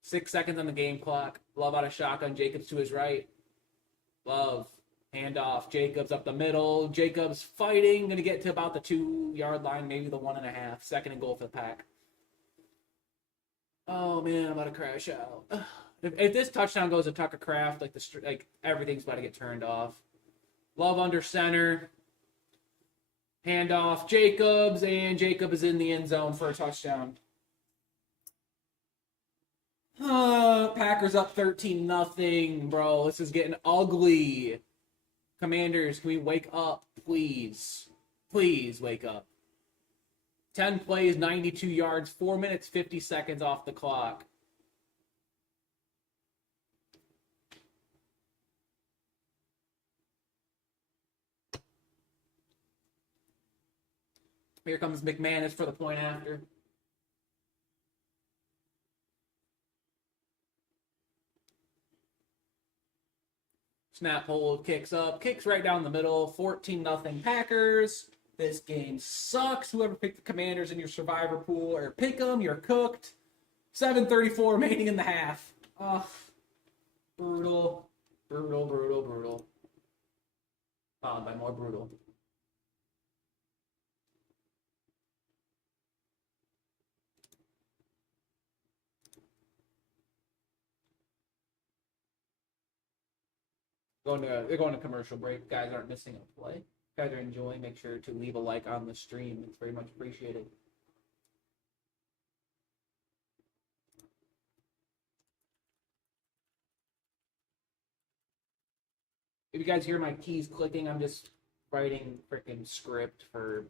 6 seconds on the game clock. Love out of shotgun. Jacobs to his right. Love. Handoff. Jacobs up the middle. Jacobs fighting. Going to get to about the 2-yard line, maybe the 1.5. Second and goal for the Pack. Oh, man, I'm about to crash out. If this touchdown goes to Tucker Kraft, like everything's about to get turned off. Love under center. Handoff. Jacobs, and Jacob is in the end zone for a touchdown. Packers up 13-0, bro. This is getting ugly. Commanders, can we wake up, please? Please wake up. 10 plays, 92 yards, 4 minutes, 50 seconds off the clock. Here comes McManus for the point after. Snap hold, kicks up, kicks right down the middle. 14-0 Packers. This game sucks. Whoever picked the Commanders in your survivor pool, or pick them, you're cooked. 7:34 remaining in the half. Ugh. Brutal. Brutal, brutal, brutal. Followed by more brutal. They're going to commercial break. Guys aren't missing a play. Guys are enjoying. Make sure to leave a like on the stream. It's very much appreciated. If you guys hear my keys clicking, I'm just writing freaking script for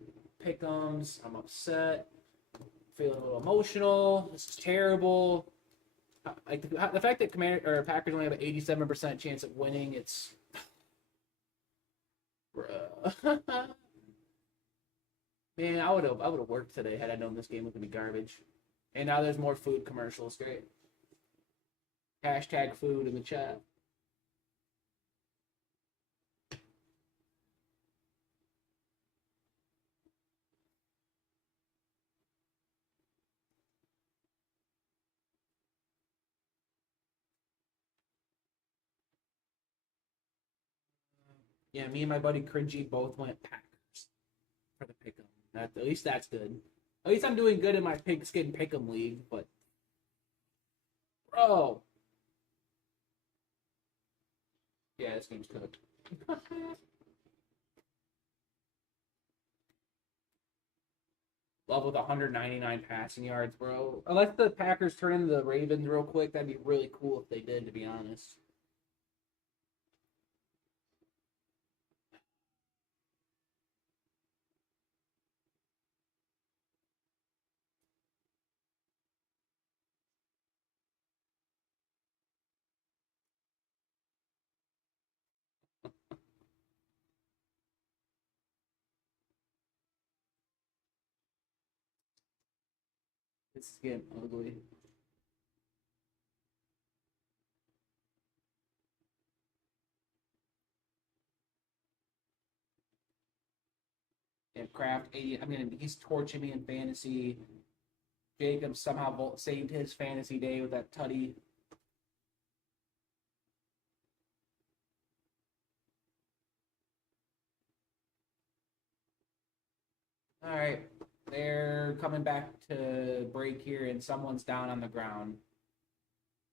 pick'ems. I'm upset. Feeling a little emotional. This is terrible. Like the fact that Packers only have an 87% chance of winning, it's bruh. Man, I would have worked today had I known this game was gonna be garbage. And now there's more food commercials. Great. Hashtag food in the chat. Yeah, me and my buddy Cringy both went Packers for the pick'em. At least that's good. At least I'm doing good in my pigskin pick'em league, but bro. Yeah, this game's cooked. Love with 199 passing yards, bro. Unless the Packers turn into the Ravens real quick, that'd be really cool if they did, to be honest. This is getting ugly. Yeah, Kraft 80. I mean, he's torching me in fantasy. Jacob somehow saved his fantasy day with that tutty. All right. They're coming back to break here, and someone's down on the ground.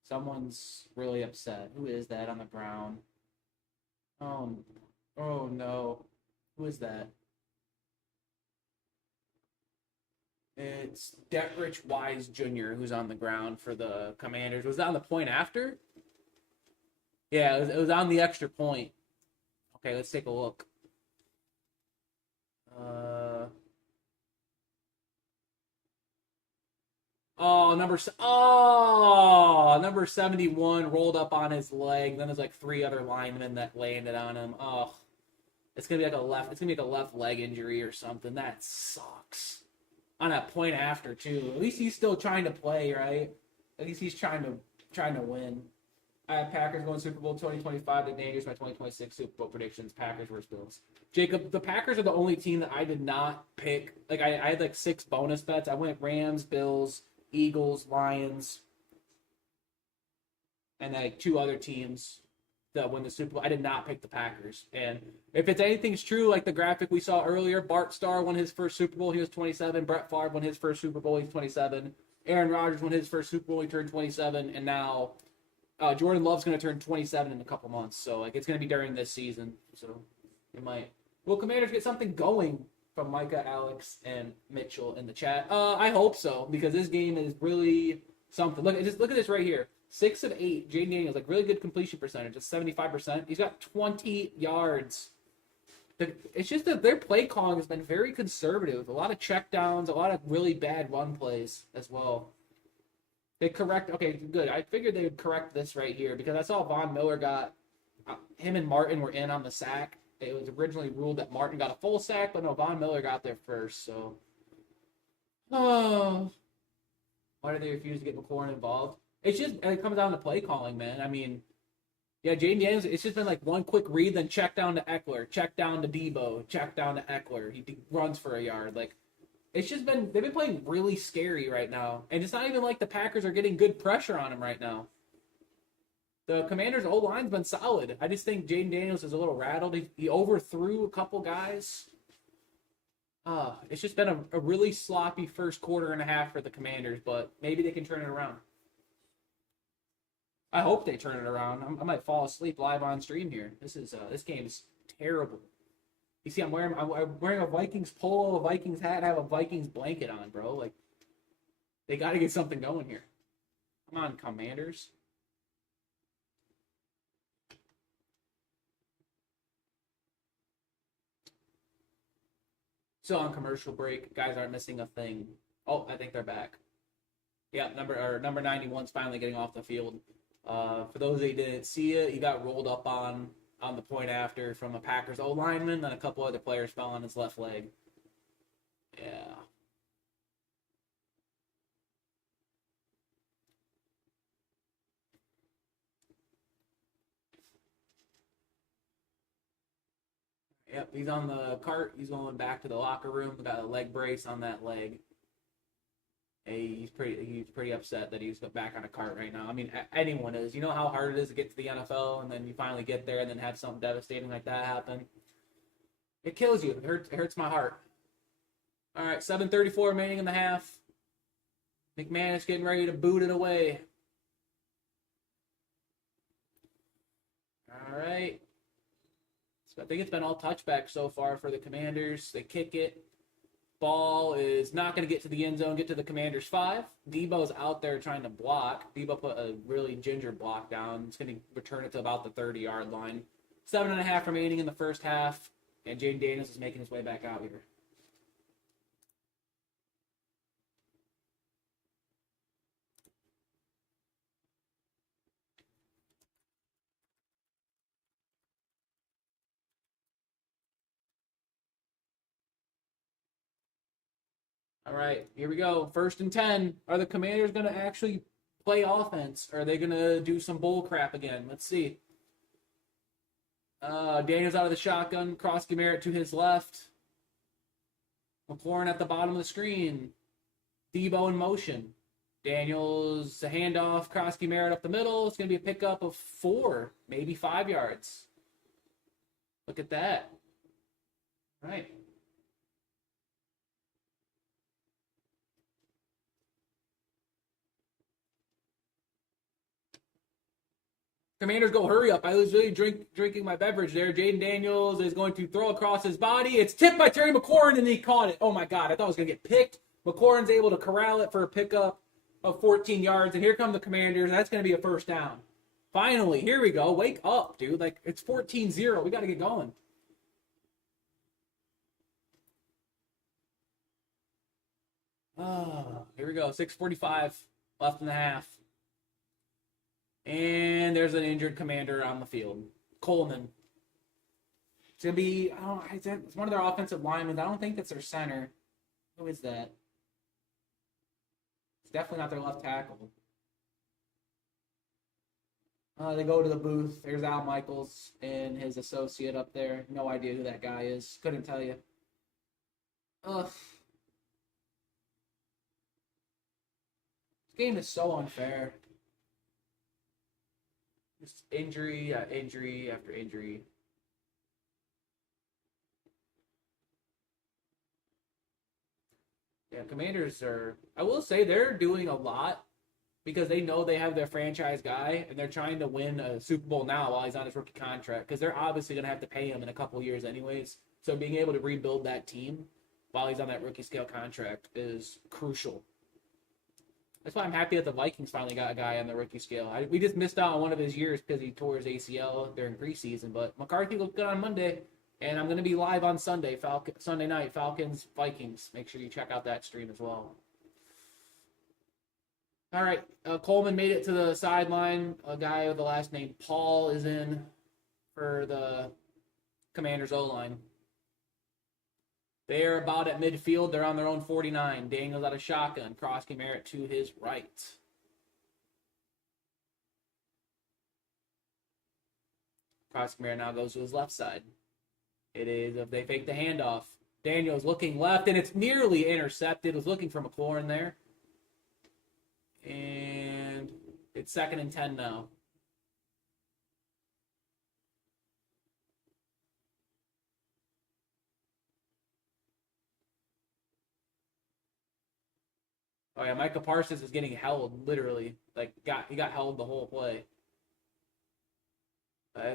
Someone's really upset. Who is that on the ground? Oh no. Who is that? It's Detrich Wise Jr. who's on the ground for the Commanders. Was that on the point after? Yeah, it was on the extra point. Okay, let's take a look. Number 71 rolled up on his leg. Then there's like 3 other linemen that landed on him. Oh, it's gonna be like a left leg injury or something. That sucks. On that point after too. At least he's still trying to play, right? At least he's trying to win. I have Packers going Super Bowl 2025. The Daniels my 2026 Super Bowl predictions. Packers versus Bills. Jacob, the Packers are the only team that I did not pick. Like I had like 6 bonus bets. I went Rams, Bills, Eagles, Lions, and like 2 other teams that win the Super Bowl. I did not pick the Packers. And if it's anything's true, like the graphic we saw earlier, Bart Starr won his first Super Bowl. He was 27. Brett Favre won his first Super Bowl. He's 27. Aaron Rodgers won his first Super Bowl. He turned 27. And now Jordan Love's going to turn 27 in a couple months. So like it's going to be during this season. So it might. Will Commanders get something going from Micah, Alex, and Mitchell in the chat? I hope so, because this game is really something. Look at this right here. 6 of 8. Jaden Daniels, like really good completion percentage. It's 75%. He's got 20 yards. It's just that their play calling has been very conservative. A lot of checkdowns, a lot of really bad run plays as well. They correct. Okay, good. I figured they would correct this right here because I saw Von Miller got him and Martin were in on the sack. It was originally ruled that Martin got a full sack, but no, Von Miller got there first. So, why did they refuse to get McLaurin involved? It comes down to play calling, man. I mean, yeah, Jaden Daniels, it's just been like one quick read, then check down to Eckler, check down to Debo, check down to Eckler. He runs for a yard. Like, it's just been, they've been playing really scary right now. And it's not even like the Packers are getting good pressure on him right now. The Commanders' O-line's been solid. I just think Jaden Daniels is a little rattled. He overthrew a couple guys. It's just been a really sloppy first quarter and a half for the Commanders, but maybe they can turn it around. I hope they turn it around. I might fall asleep live on stream here. This game's terrible. You see, I'm wearing a Vikings polo, a Vikings hat, and I have a Vikings blanket on, bro. Like, they got to get something going here. Come on, Commanders. So on commercial break, guys aren't missing a thing. Oh, I think they're back. Yeah, number 91's finally getting off the field. For those that didn't see it, he got rolled up on the point after from a Packers O lineman, then a couple other players fell on his left leg. Yeah. Yep, he's on the cart. He's going back to the locker room. Got a leg brace on that leg. He's pretty upset that he's back on a cart right now. I mean, anyone is. You know how hard it is to get to the NFL, and then you finally get there, and then have something devastating like that happen. It kills you. It hurts my heart. All right, 7:34 remaining in the half. McManus getting ready to boot it away. All right. So I think it's been all touchback so far for the Commanders. They kick it. Ball is not going to get to the end zone, get to the Commanders' 5. Debo's out there trying to block. Debo put a really ginger block down. It's going to return it to about the 30-yard line. 7.5 remaining in the first half, and Jaden Daniels is making his way back out here. All right, here we go. 1st and 10. Are the Commanders going to actually play offense? Or are they going to do some bull crap again? Let's see. Daniels out of the shotgun. Krosky Merritt to his left. McLaurin at the bottom of the screen. Debo in motion. Daniels, a handoff. Krosky Merritt up the middle. It's going to be a pickup of 4, maybe 5 yards. Look at that. All right. Commanders go hurry up. I was really drinking my beverage there. Jaden Daniels is going to throw across his body. It's tipped by Terry McLaurin, and he caught it. Oh, my God. I thought it was going to get picked. McLaurin's able to corral it for a pickup of 14 yards, and here come the Commanders. That's going to be a first down. Finally, here we go. Wake up, dude. Like, it's 14-0. We got to get going. Oh, here we go. 6:45 left in the half. And there's an injured Commander on the field. Coleman. It's going to be, it's one of their offensive linemen. I don't think that's their center. Who is that? It's definitely not their left tackle. They go to the booth. There's Al Michaels and his associate up there. No idea who that guy is. Couldn't tell you. Ugh. This game is so unfair. Just injury after injury. Yeah, Commanders are, I will say they're doing a lot because they know they have their franchise guy and they're trying to win a Super Bowl now while he's on his rookie contract because they're obviously going to have to pay him in a couple of years anyways. So being able to rebuild that team while he's on that rookie scale contract is crucial. That's why I'm happy that the Vikings finally got a guy on the rookie scale. We just missed out on one of his years because he tore his ACL during preseason. But McCarthy looked good on Monday, and I'm going to be live on Sunday, Sunday night, Falcons, Vikings. Make sure you check out that stream as well. All right, Coleman made it to the sideline. A guy with the last name Paul is in for the Commanders O-line. They are about at midfield. They're on their own 49. Daniels out of shotgun. Krosky Merritt to his right. Krosky Merritt now goes to his left side. It is if they fake the handoff. Daniels looking left, and it's nearly intercepted. Was looking for McLaurin there. And it's 2nd and 10 now. Oh yeah, Micah Parsons is getting held literally. He got held the whole play.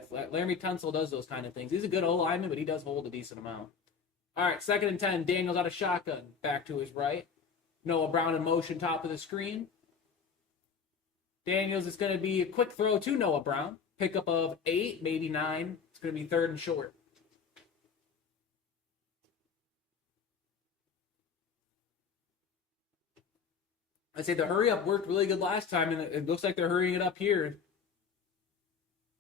Laramie Tunsil does those kind of things. He's a good old lineman, but he does hold a decent amount. All right, 2nd and 10. Daniels out of shotgun. Back to his right. Noah Brown in motion, top of the screen. Daniels is going to be a quick throw to Noah Brown. Pickup of 8, maybe 9. It's going to be 3rd and short. I say the hurry up worked really good last time, and it looks like they're hurrying it up here.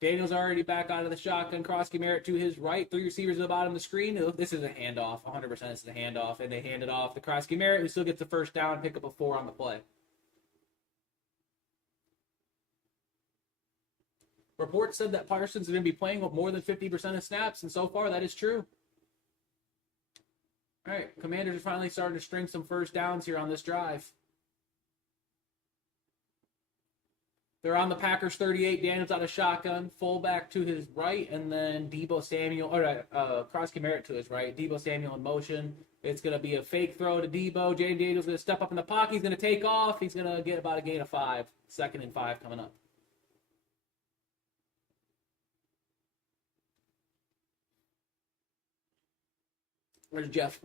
Daniels already back out of the shotgun. Krosky Merritt to his right. 3 receivers at the bottom of the screen. This is a handoff. 100% this is a handoff, and they hand it off to Krosky Merritt, who still gets the first down, pick up a 4 on the play. Reports said that Parsons is going to be playing with more than 50% of snaps, and so far that is true. All right, Commanders are finally starting to string some first downs here on this drive. They're on the Packers 38. Daniels out of shotgun. Fullback to his right, and then Deebo Samuel, Krosky Merritt to his right. Deebo Samuel in motion. It's going to be a fake throw to Deebo. Jaden Daniels going to step up in the pocket. He's going to take off. He's going to get about a gain of 5. 2nd and 5 coming up. There's Jeff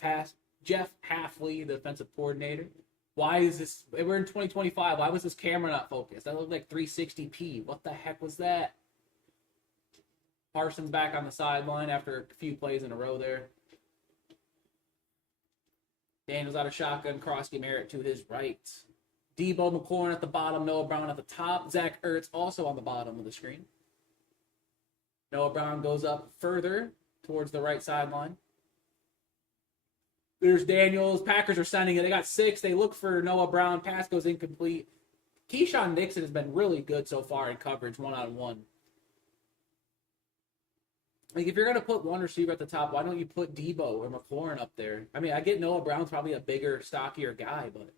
Hafley, the defensive coordinator. Why is this? We're in 2025. Why was this camera not focused? That looked like 360p. What the heck was that? Parsons back on the sideline after a few plays in a row there. Daniels out of shotgun. Krosky Merritt to his right. Deebo McLaurin at the bottom. Noah Brown at the top. Zach Ertz also on the bottom of the screen. Noah Brown goes up further towards the right sideline. There's Daniels. Packers are sending it. They got 6. They look for Noah Brown. Pass goes incomplete. Keyshawn Nixon has been really good so far in coverage, one-on-one. Like, if you're going to put one receiver at the top, why don't you put Deebo or McLaurin up there? I mean, I get Noah Brown's probably a bigger, stockier guy, but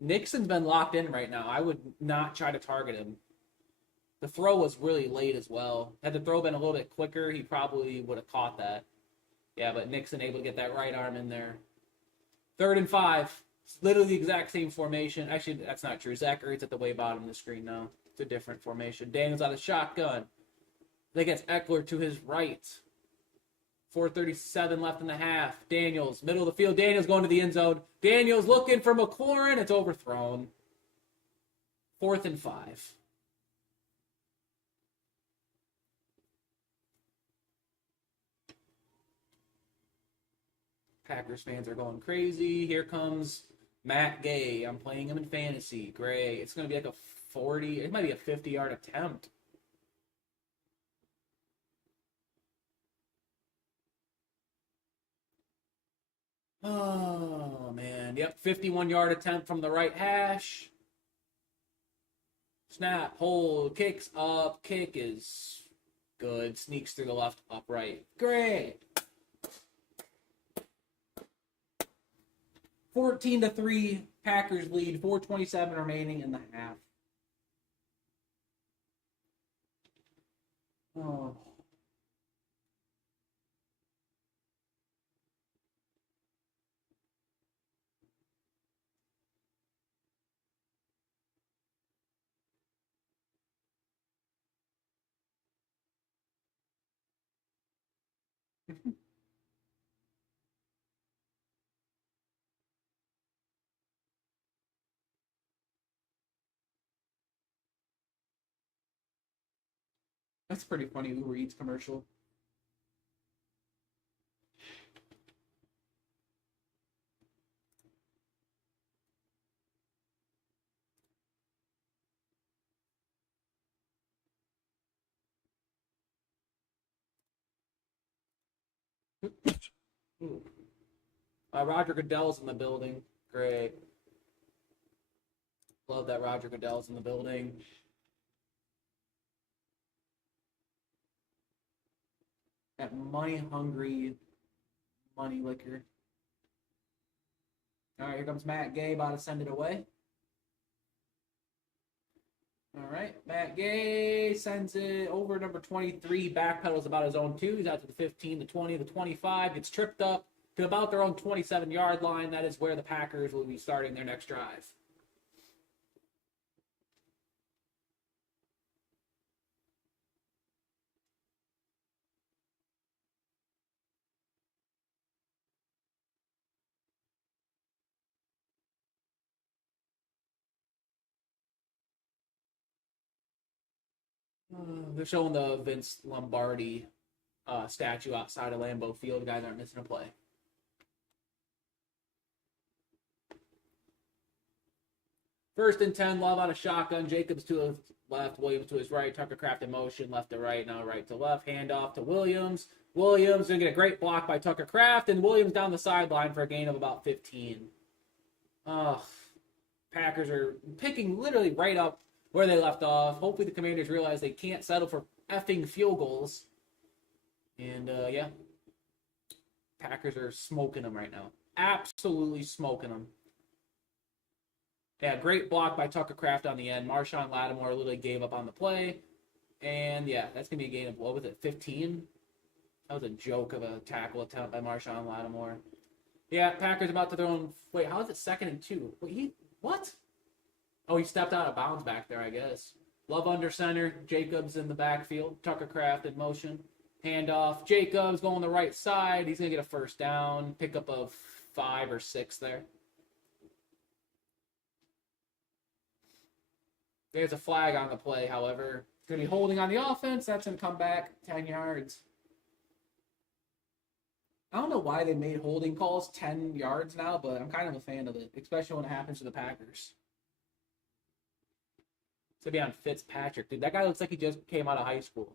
Nixon's been locked in right now. I would not try to target him. The throw was really late as well. Had the throw been a little bit quicker, he probably would have caught that. Yeah, but Nixon able to get that right arm in there. 3rd and 5. It's literally the exact same formation. Actually, that's not true. Zach Ertz at the way bottom of the screen now. It's a different formation. Daniels out of shotgun. Then gets Eckler to his right. 4:37 left in the half. Daniels, middle of the field. Daniels going to the end zone. Daniels looking for McLaurin. It's overthrown. 4th and 5. Packers fans are going crazy. Here comes Matt Gay. I'm playing him in fantasy. Great. It's going to be like a 40. It might be a 50-yard attempt. Oh, man. Yep, 51-yard attempt from the right hash. Snap, hold, kicks up. Kick is good. Sneaks through the left upright. Great. 14-3, Packers lead. 4:27 remaining in the half. Oh. That's pretty funny. Uber Eats commercial. Roger Goodell's in the building. Great. Love that Roger Goodell's in the building. That money-hungry money liquor. All right, here comes Matt Gay, about to send it away. All right, Matt Gay sends it over number 23. Backpedals about his own 2. He's out to the 15, the 20, the 25. Gets tripped up to about their own 27-yard line. That is where the Packers will be starting their next drive. They're showing the Vince Lombardi statue outside of Lambeau Field. Guys aren't missing a play. First and 10, Love on a shotgun. Jacobs to his left, Williams to his right. Tucker Kraft in motion, left to right, now right to left. Handoff to Williams. Williams going to get a great block by Tucker Kraft, and Williams down the sideline for a gain of about 15. Packers are picking literally right up where they left off. Hopefully the Commanders realize they can't settle for effing field goals. And, yeah. Packers are smoking them right now. Absolutely smoking them. Yeah, great block by Tucker Kraft on the end. Marshawn Lattimore literally gave up on the play. And, yeah, that's going to be a gain of, what was it, 15? That was a joke of a tackle attempt by Marshawn Lattimore. Yeah, Packers about to throw in. Wait, how is it 2nd and 2? Wait, what? Oh, he stepped out of bounds back there, I guess. Love under center. Jacobs in the backfield. Tucker Kraft in motion. Handoff. Jacobs going the right side. He's going to get a first down. Pickup of 5 or 6 there. There's a flag on the play, however. It's going to be holding on the offense. That's going to come back 10 yards. I don't know why they made holding calls 10 yards now, but I'm kind of a fan of it, especially when it happens to the Packers. It's going to be on Fitzpatrick. Dude, that guy looks like he just came out of high school.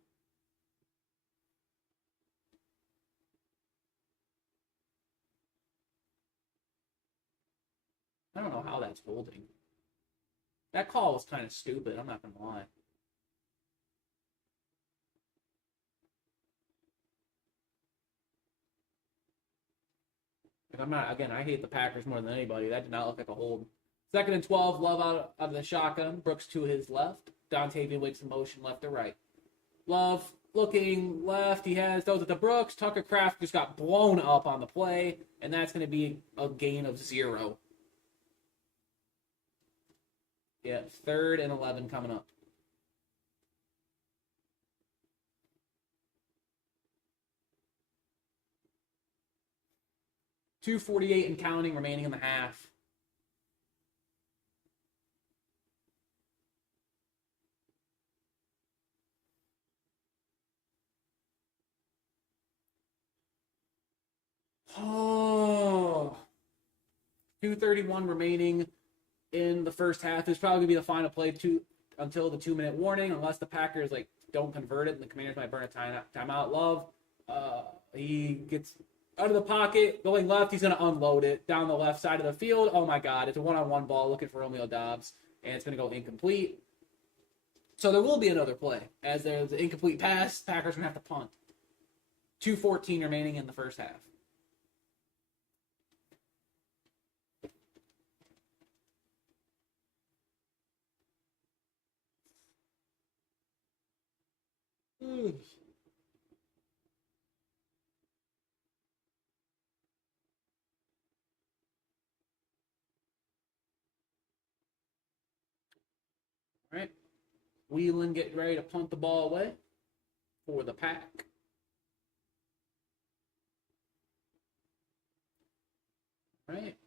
I don't know how that's holding. That call was kind of stupid, I'm not going to lie. I hate the Packers more than anybody. That did not look like a hold. 2nd and 12, Love out of the shotgun. Brooks to his left. Dontavian Wicks in motion left to right. Love looking left. He throws it to Brooks. Tucker Kraft just got blown up on the play, and that's going to be a gain of 0. Yeah, 3rd and 11 coming up. .248 and counting remaining in the half. Oh, 2:31 remaining in the first half. This is probably gonna be the final play until the 2-minute warning, unless the Packers don't convert it and the Commanders might burn a timeout. Love, he gets out of the pocket, going left. He's gonna unload it down the left side of the field. Oh my God, it's a one-on-one ball looking for Romeo Doubs, and it's gonna go incomplete. So there will be another play as there's an incomplete pass. Packers gonna have to punt. 2:14 remaining in the first half. All right. Whelan getting ready to punt the ball away for the Pack. All right.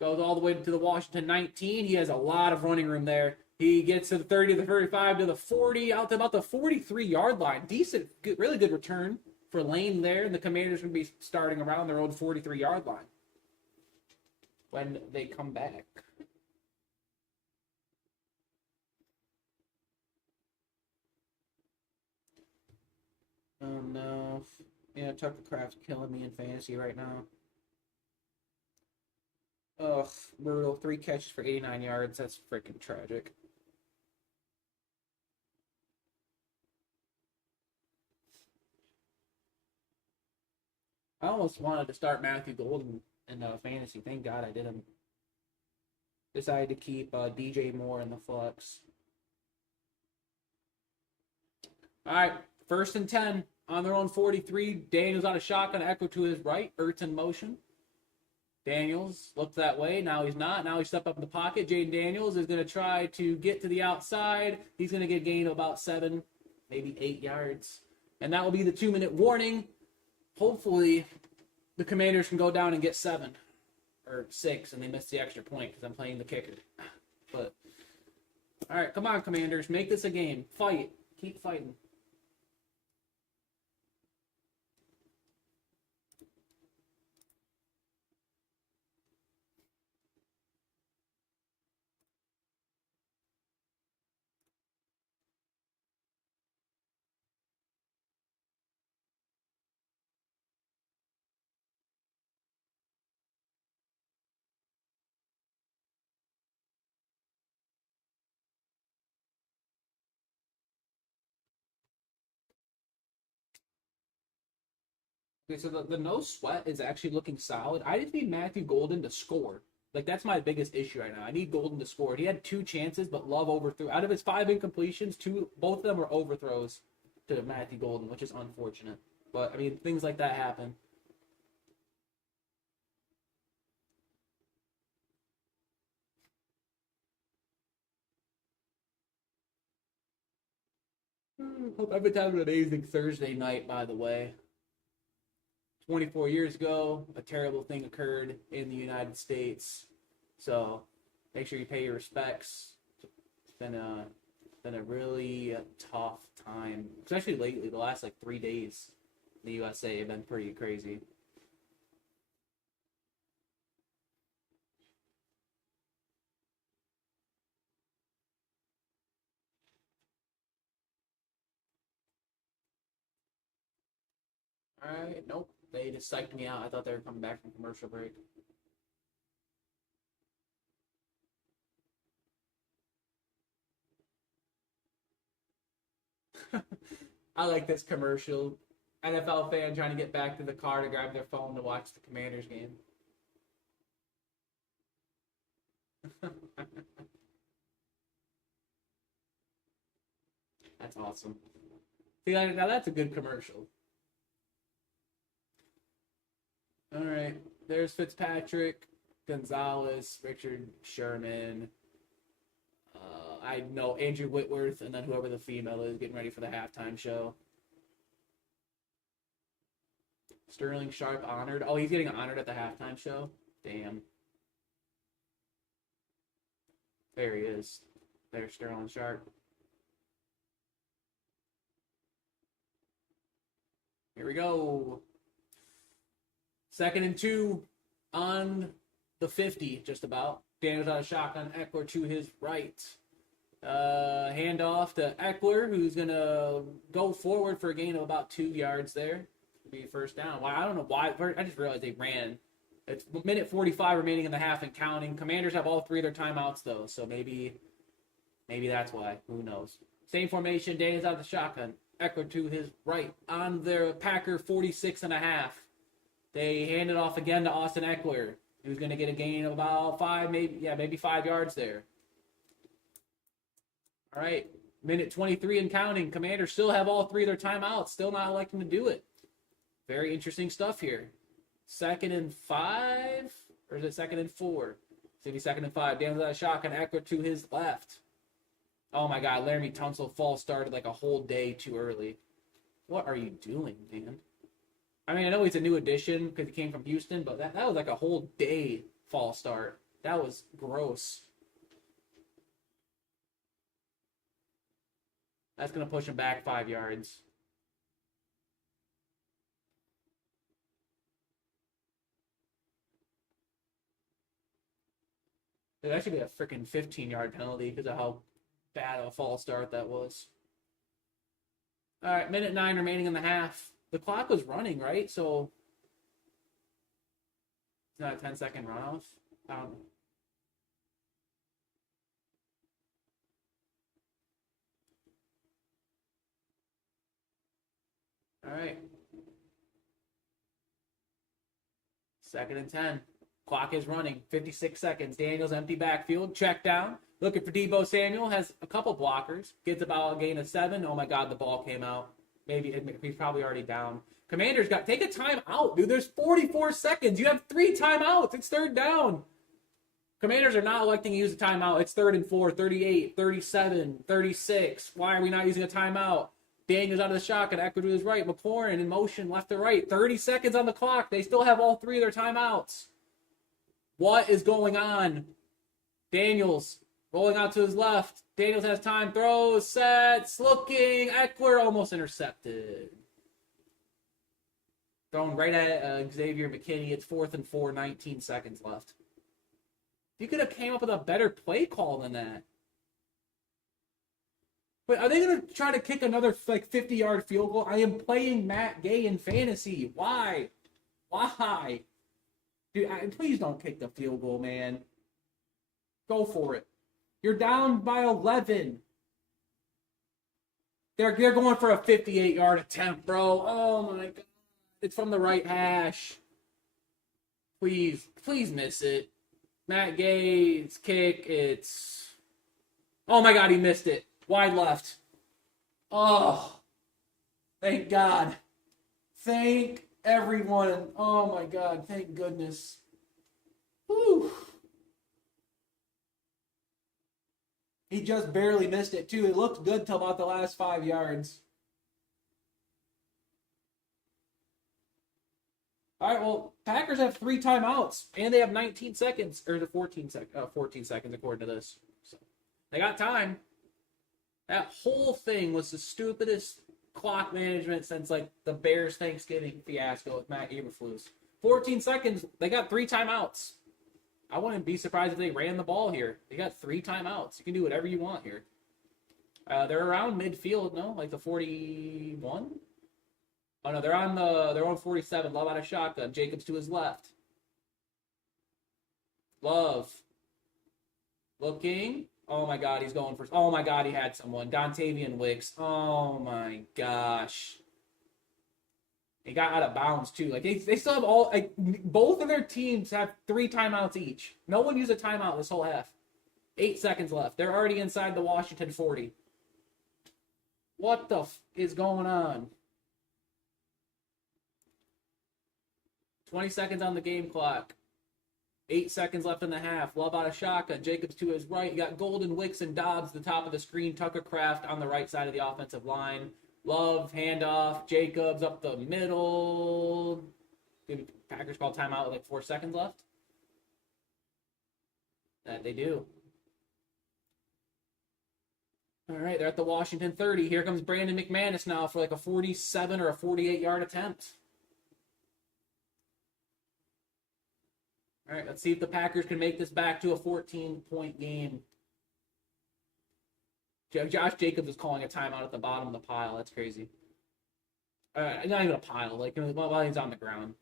Goes all the way to the Washington 19. He has a lot of running room there. He gets to the 30, the 35, to the 40, out to about the 43-yard line. Decent, good, really good return for Lane there. And the Commanders are going to be starting around their own 43-yard line when they come back. Oh, no. Yeah, Tucker Kraft's killing me in fantasy right now. Ugh, brutal. 3 catches for 89 yards. That's freaking tragic. I almost wanted to start Matthew Golden in fantasy. Thank God I didn't. Decided to keep DJ Moore in the flex. All right, 1st and 10 on their own 43. Daniels on a shotgun, Echo to his right. Ertz in motion. Daniels looked that way. Now he's not. Now he stepped up in the pocket. Jaden Daniels is going to try to get to the outside. He's going to get a gain of about 7, maybe 8 yards. And that will be the 2-minute warning. Hopefully, the Commanders can go down and get 7 or 6, and they miss the extra point because I'm playing the kicker. But, all right, come on, Commanders. Make this a game. Fight. Keep fighting. Okay, so the no sweat is actually looking solid. I just need Matthew Golden to score. That's my biggest issue right now. I need Golden to score. He had 2 chances, but Love overthrew. Out of his 5 incompletions, both of them were overthrows to Matthew Golden, which is unfortunate. But, I mean, things like that happen. Hope every time an amazing Thursday night, by the way. 24 years ago, a terrible thing occurred in the United States. So make sure you pay your respects. It's been a really tough time, especially lately. The last 3 days in the USA have been pretty crazy. All right, nope. They just psyched me out. I thought they were coming back from commercial break. I like this commercial. NFL fan trying to get back to the car to grab their phone to watch the Commanders game. That's awesome. See, now that's a good commercial. All right, there's Fitzpatrick. Gonzalez, Richard Sherman. I know Andrew Whitworth, and then whoever the female is getting ready for the halftime show. Sterling Sharp honored. Oh, he's getting honored at the halftime show? Damn. There he is. There's Sterling Sharp. Here we go. 2nd and 2 on the 50, just about. Daniels out of shotgun. Eckler to his right. Handoff to Eckler, who's going to go forward for a gain of about 2 yards there. Be first down. Well, I don't know why. I just realized they ran. It's minute 45 remaining in the half and counting. Commanders have all 3 of their timeouts, though, so maybe that's why. Who knows? Same formation. Daniels out of the shotgun. Eckler to his right on their Packer 46.5. They hand it off again to Austin Eckler, who's going to get a gain of about 5, maybe 5 yards there. All right, minute 23 and counting. Commanders still have all 3 of their timeouts, still not electing to do it. Very interesting stuff here. 2nd and 5, or is it 2nd and 4? City 2nd and 5. Daniels out of shotgun. Eckler to his left. Oh my God, Laramie Tunsil fall started like a whole day too early. What are you doing, man? I mean, I know he's a new addition because he came from Houston, but that was like a whole day fall start. That was gross. That's going to push him back 5 yards. That should be a freaking 15-yard penalty because of how bad of a false start that was. All right, minute 9 remaining in the half. The clock was running, right? So it's not a 10-second runoff. I don't know. All right. 2nd and 10. Clock is running. 56 seconds. Daniels empty backfield. Check down. Looking for Deebo Samuel. Has a couple blockers. Gets about a gain of 7. Oh my God, the ball came out. Maybe he's probably already down. Commanders take a timeout, dude. There's 44 seconds. You have 3 timeouts. It's 3rd down. Commanders are not electing to use a timeout. It's 3rd and 4, 38, 37, 36. Why are we not using a timeout? Daniels out of the shotgun. Eckler to his right. McLaurin in motion left to right. 30 seconds on the clock. They still have all 3 of their timeouts. What is going on? Daniels rolling out to his left. Daniels has time. Throws. Sets. Looking. Eckler almost intercepted. Thrown right at Xavier McKinney. It's 4th and 4. 19 seconds left. You could have came up with a better play call than that. But are they going to try to kick another 50-yard field goal? I am playing Matt Gay in fantasy. Why? Why? Dude, please don't kick the field goal, man. Go for it. You're down by 11. They're going for a 58-yard attempt, bro. Oh, my God. It's from the right hash. Please miss it. Matt Gay's kick, it's... Oh, my God, he missed it. Wide left. Oh, thank God. Thank everyone. Oh, my God. Thank goodness. Whew. He just barely missed it, too. It looked good till about the last 5 yards. All right, well, Packers have 3 timeouts, and they have 19 seconds, or 14 seconds according to this. So they got time. That whole thing was the stupidest clock management since, the Bears Thanksgiving fiasco with Matt Eberflus. 14 seconds, they got 3 timeouts. I wouldn't be surprised if they ran the ball here. They got 3 timeouts. You can do whatever you want here. They're around midfield, no? Like the 41? Oh no, they're on 47. Love out of shotgun. Jacobs to his left. Love. Looking. Oh my God, he's going for... Oh my God, he had someone. Dontavian Wicks. Oh my gosh. He got out of bounds too. They still have all... both of their teams have 3 timeouts each. No one used a timeout this whole half. 8 seconds left. They're already inside the Washington 40. What the is going on? 20 seconds on the game clock. 8 seconds left in the half. Love out of shotgun. Jacobs to his right. You got Golden, Wicks, and Dobbs at the top of the screen. Tucker Kraft on the right side of the offensive line. Love, handoff. Jacobs up the middle. Maybe Packers call timeout with like 4 seconds left. That they do. All right, they're at the Washington 30. Here comes Brandon McManus now for like a 47 or a 48-yard attempt. All right, let's see if the Packers can make this back to a 14-point game. Josh Jacobs is calling a timeout at the bottom of the pile. That's crazy. Not even a pile, like while he's on the ground.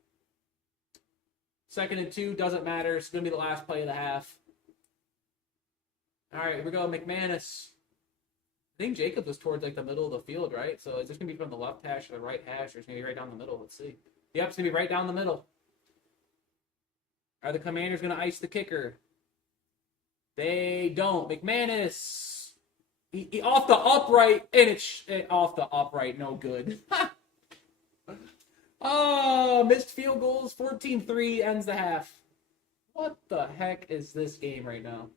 2nd and 2, doesn't matter. It's going to be the last play of the half. All right, here we go. McManus. I think Jacobs was towards like the middle of the field, right? So is this going to be from the left hash or the right hash, or it's going to be right down the middle? Let's see. Yep, it's going to be right down the middle. Are the Commanders going to ice the kicker? They don't. McManus. He off the upright, and it's off the upright. No good. Oh, missed field goals. 14-3 ends the half. What the heck is this game right now?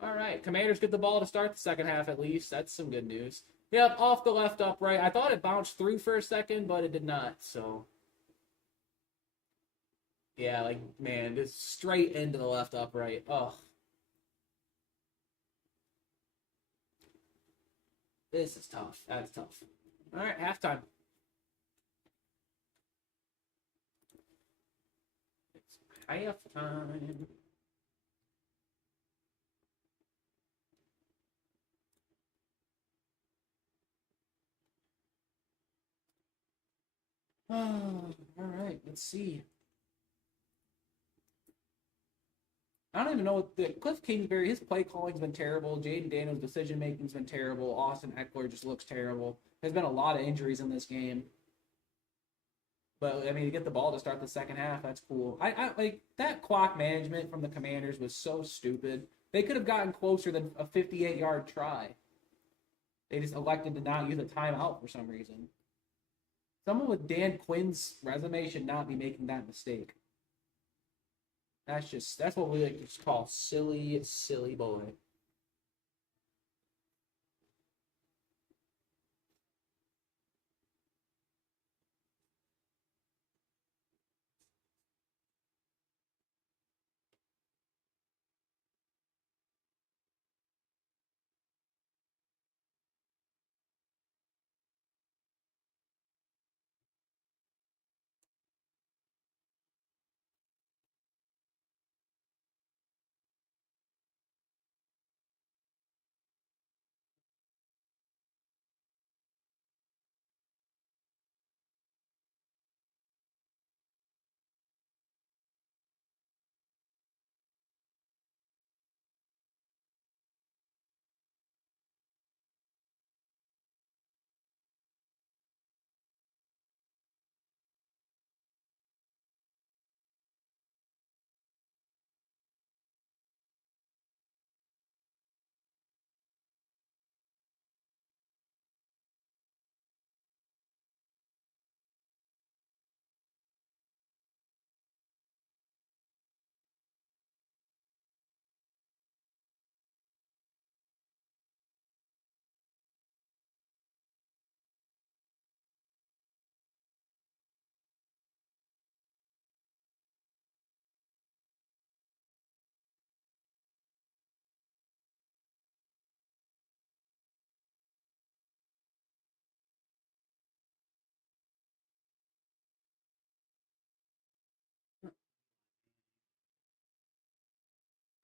All right, Commanders get the ball to start the second half at least. That's some good news. Yep, off the left upright. I thought it bounced through for a second, but it did not. So, yeah, like, man, just straight into the left upright. Oh. This is tough. That's tough. All right, halftime. It's halftime. Oh, all right, let's see. I don't even know what the Cliff Kingsbury, his play calling's been terrible. Jaden Daniels' decision making's been terrible. Austin Eckler just looks terrible. There's been a lot of injuries in this game. But I mean, to get the ball to start the second half, that's cool. I like that clock management from the Commanders was so stupid. They could have gotten closer than a 58-yard try. They just elected to not use a timeout for some reason. Someone with Dan Quinn's resume should not be making that mistake. That's what we like to call silly, silly boy.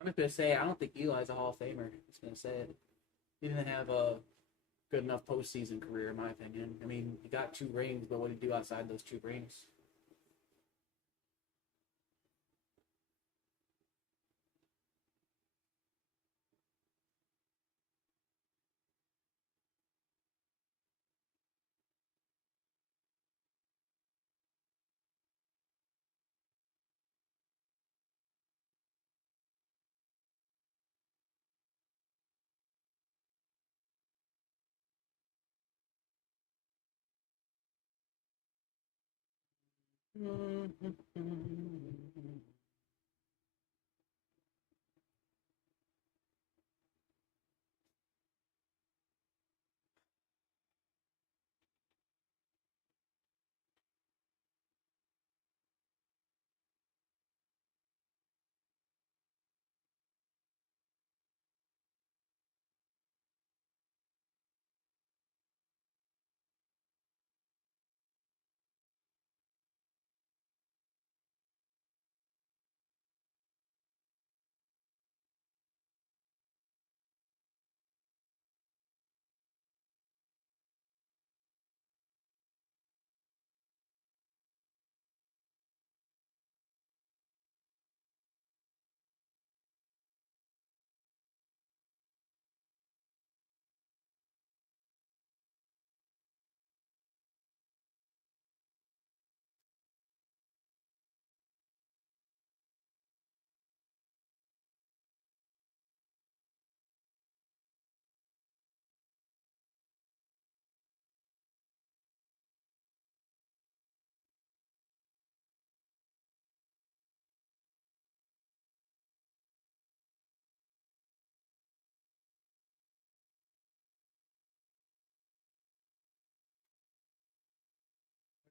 I'm just gonna say I don't think Eli's a Hall of Famer. I'm just gonna say it. He didn't have a good enough postseason career, in my opinion. I mean, he got 2 rings, but what did he do outside those 2 rings?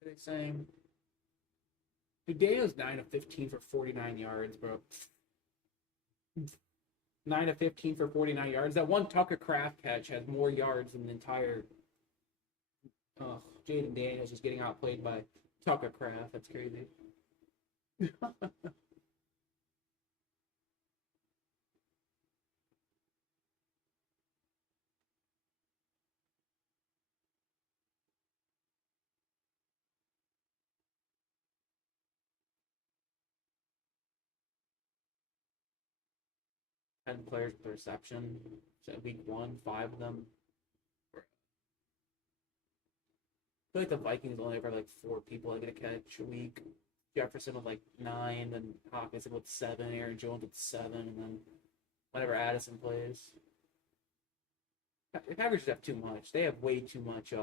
What are they saying? Dude, Daniel's 9 of 15 for 49 yards, bro. 9 of 15 for 49 yards. That one Tucker Craft catch has more yards than the entire. Oh, Jaden Daniels is getting outplayed by Tucker Craft. That's crazy. 10 players per reception. So week 1, 5 of them. I feel like the Vikings only ever like 4 people that get a catch a week. Jefferson with like 9, then Hopkins with 7, Aaron Jones with 7, and then whenever Addison plays. The Packers just have too much. They have way too much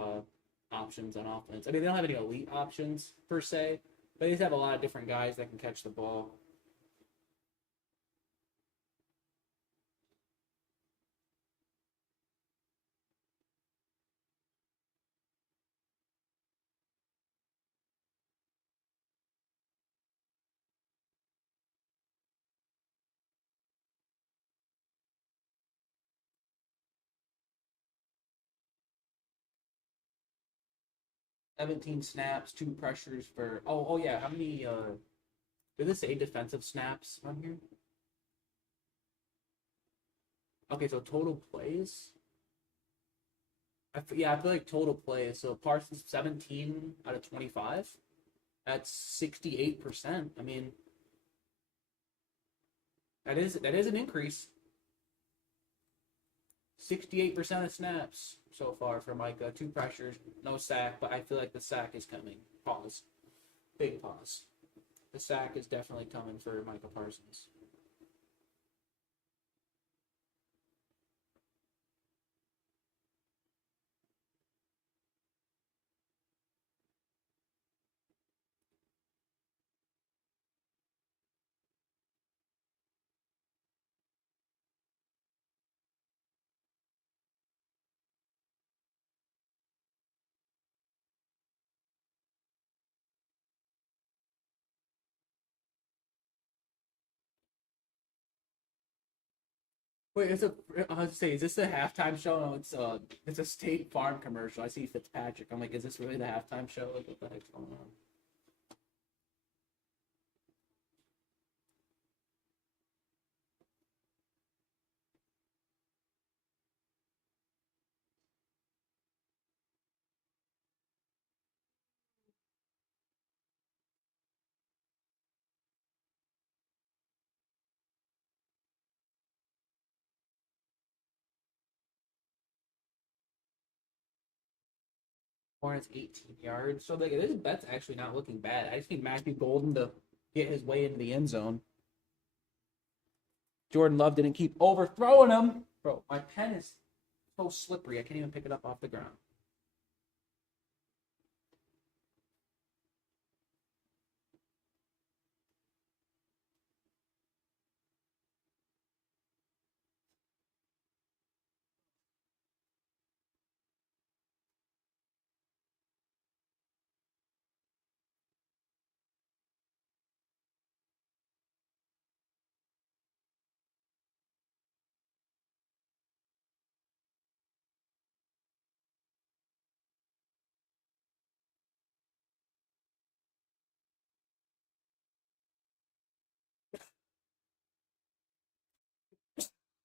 options on offense. I mean, they don't have any elite options per se, but they just have a lot of different guys that can catch the ball. "17 snaps, 2 pressures for." Oh yeah. How many? Did this say defensive snaps on here? Okay, so total plays. I feel like total plays. So Parsons 17 out of 25. That's 68%. I mean, that is an increase. 68% of snaps so far for Micah. 2 pressures, no sack, but I feel like the sack is coming. Pause. Big pause. The sack is definitely coming for Micah Parsons. Wait, I was to say, is this a halftime show? No, it's a State Farm commercial. I see Fitzpatrick. I'm like, is this really the halftime show? Like, what the heck's going on? Hornets 18 yards. So like, this bet's actually not looking bad. I just need Matthew Golden to get his way into the end zone. Jordan Love didn't keep overthrowing him. Bro, my pen is so slippery. I can't even pick it up off the ground.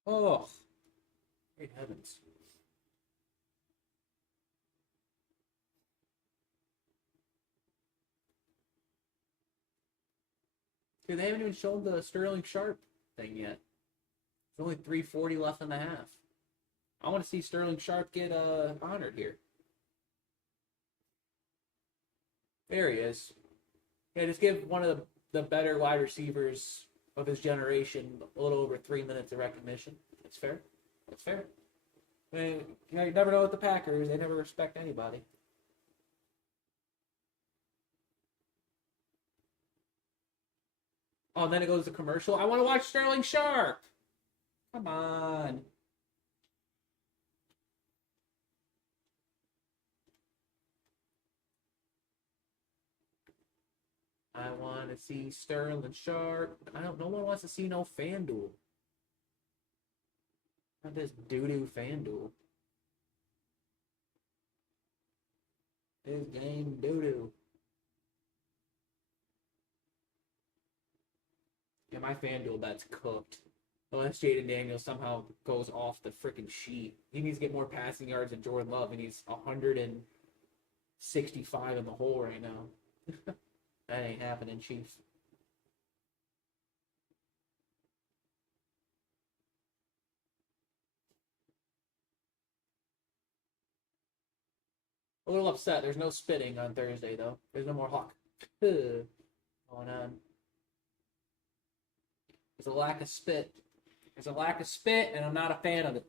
Oh, great heavens. Dude, they haven't even shown the Sterling Sharp thing yet. There's only 3:40 left in the half. I want to see Sterling Sharp get honored here. There he is. Yeah, just give one of the better wide receivers of his generation a little over 3 minutes of recognition. That's fair. That's fair. I mean, you never know with the Packers. They never respect anybody. Oh, and then it goes to commercial. I want to watch Sterling Sharp. Come on. I want to see Sterling Sharp. No one wants to see no FanDuel. Not this doo-doo FanDuel. This game doo-doo. Yeah, my FanDuel bet's cooked. Unless Jaden Daniels somehow goes off the freaking sheet. He needs to get more passing yards than Jordan Love, and he's 165 in the hole right now. That ain't happening, Chiefs. A little upset. There's no spitting on Thursday, though. There's no more hawk going on. There's a lack of spit. There's a lack of spit, and I'm not a fan of it.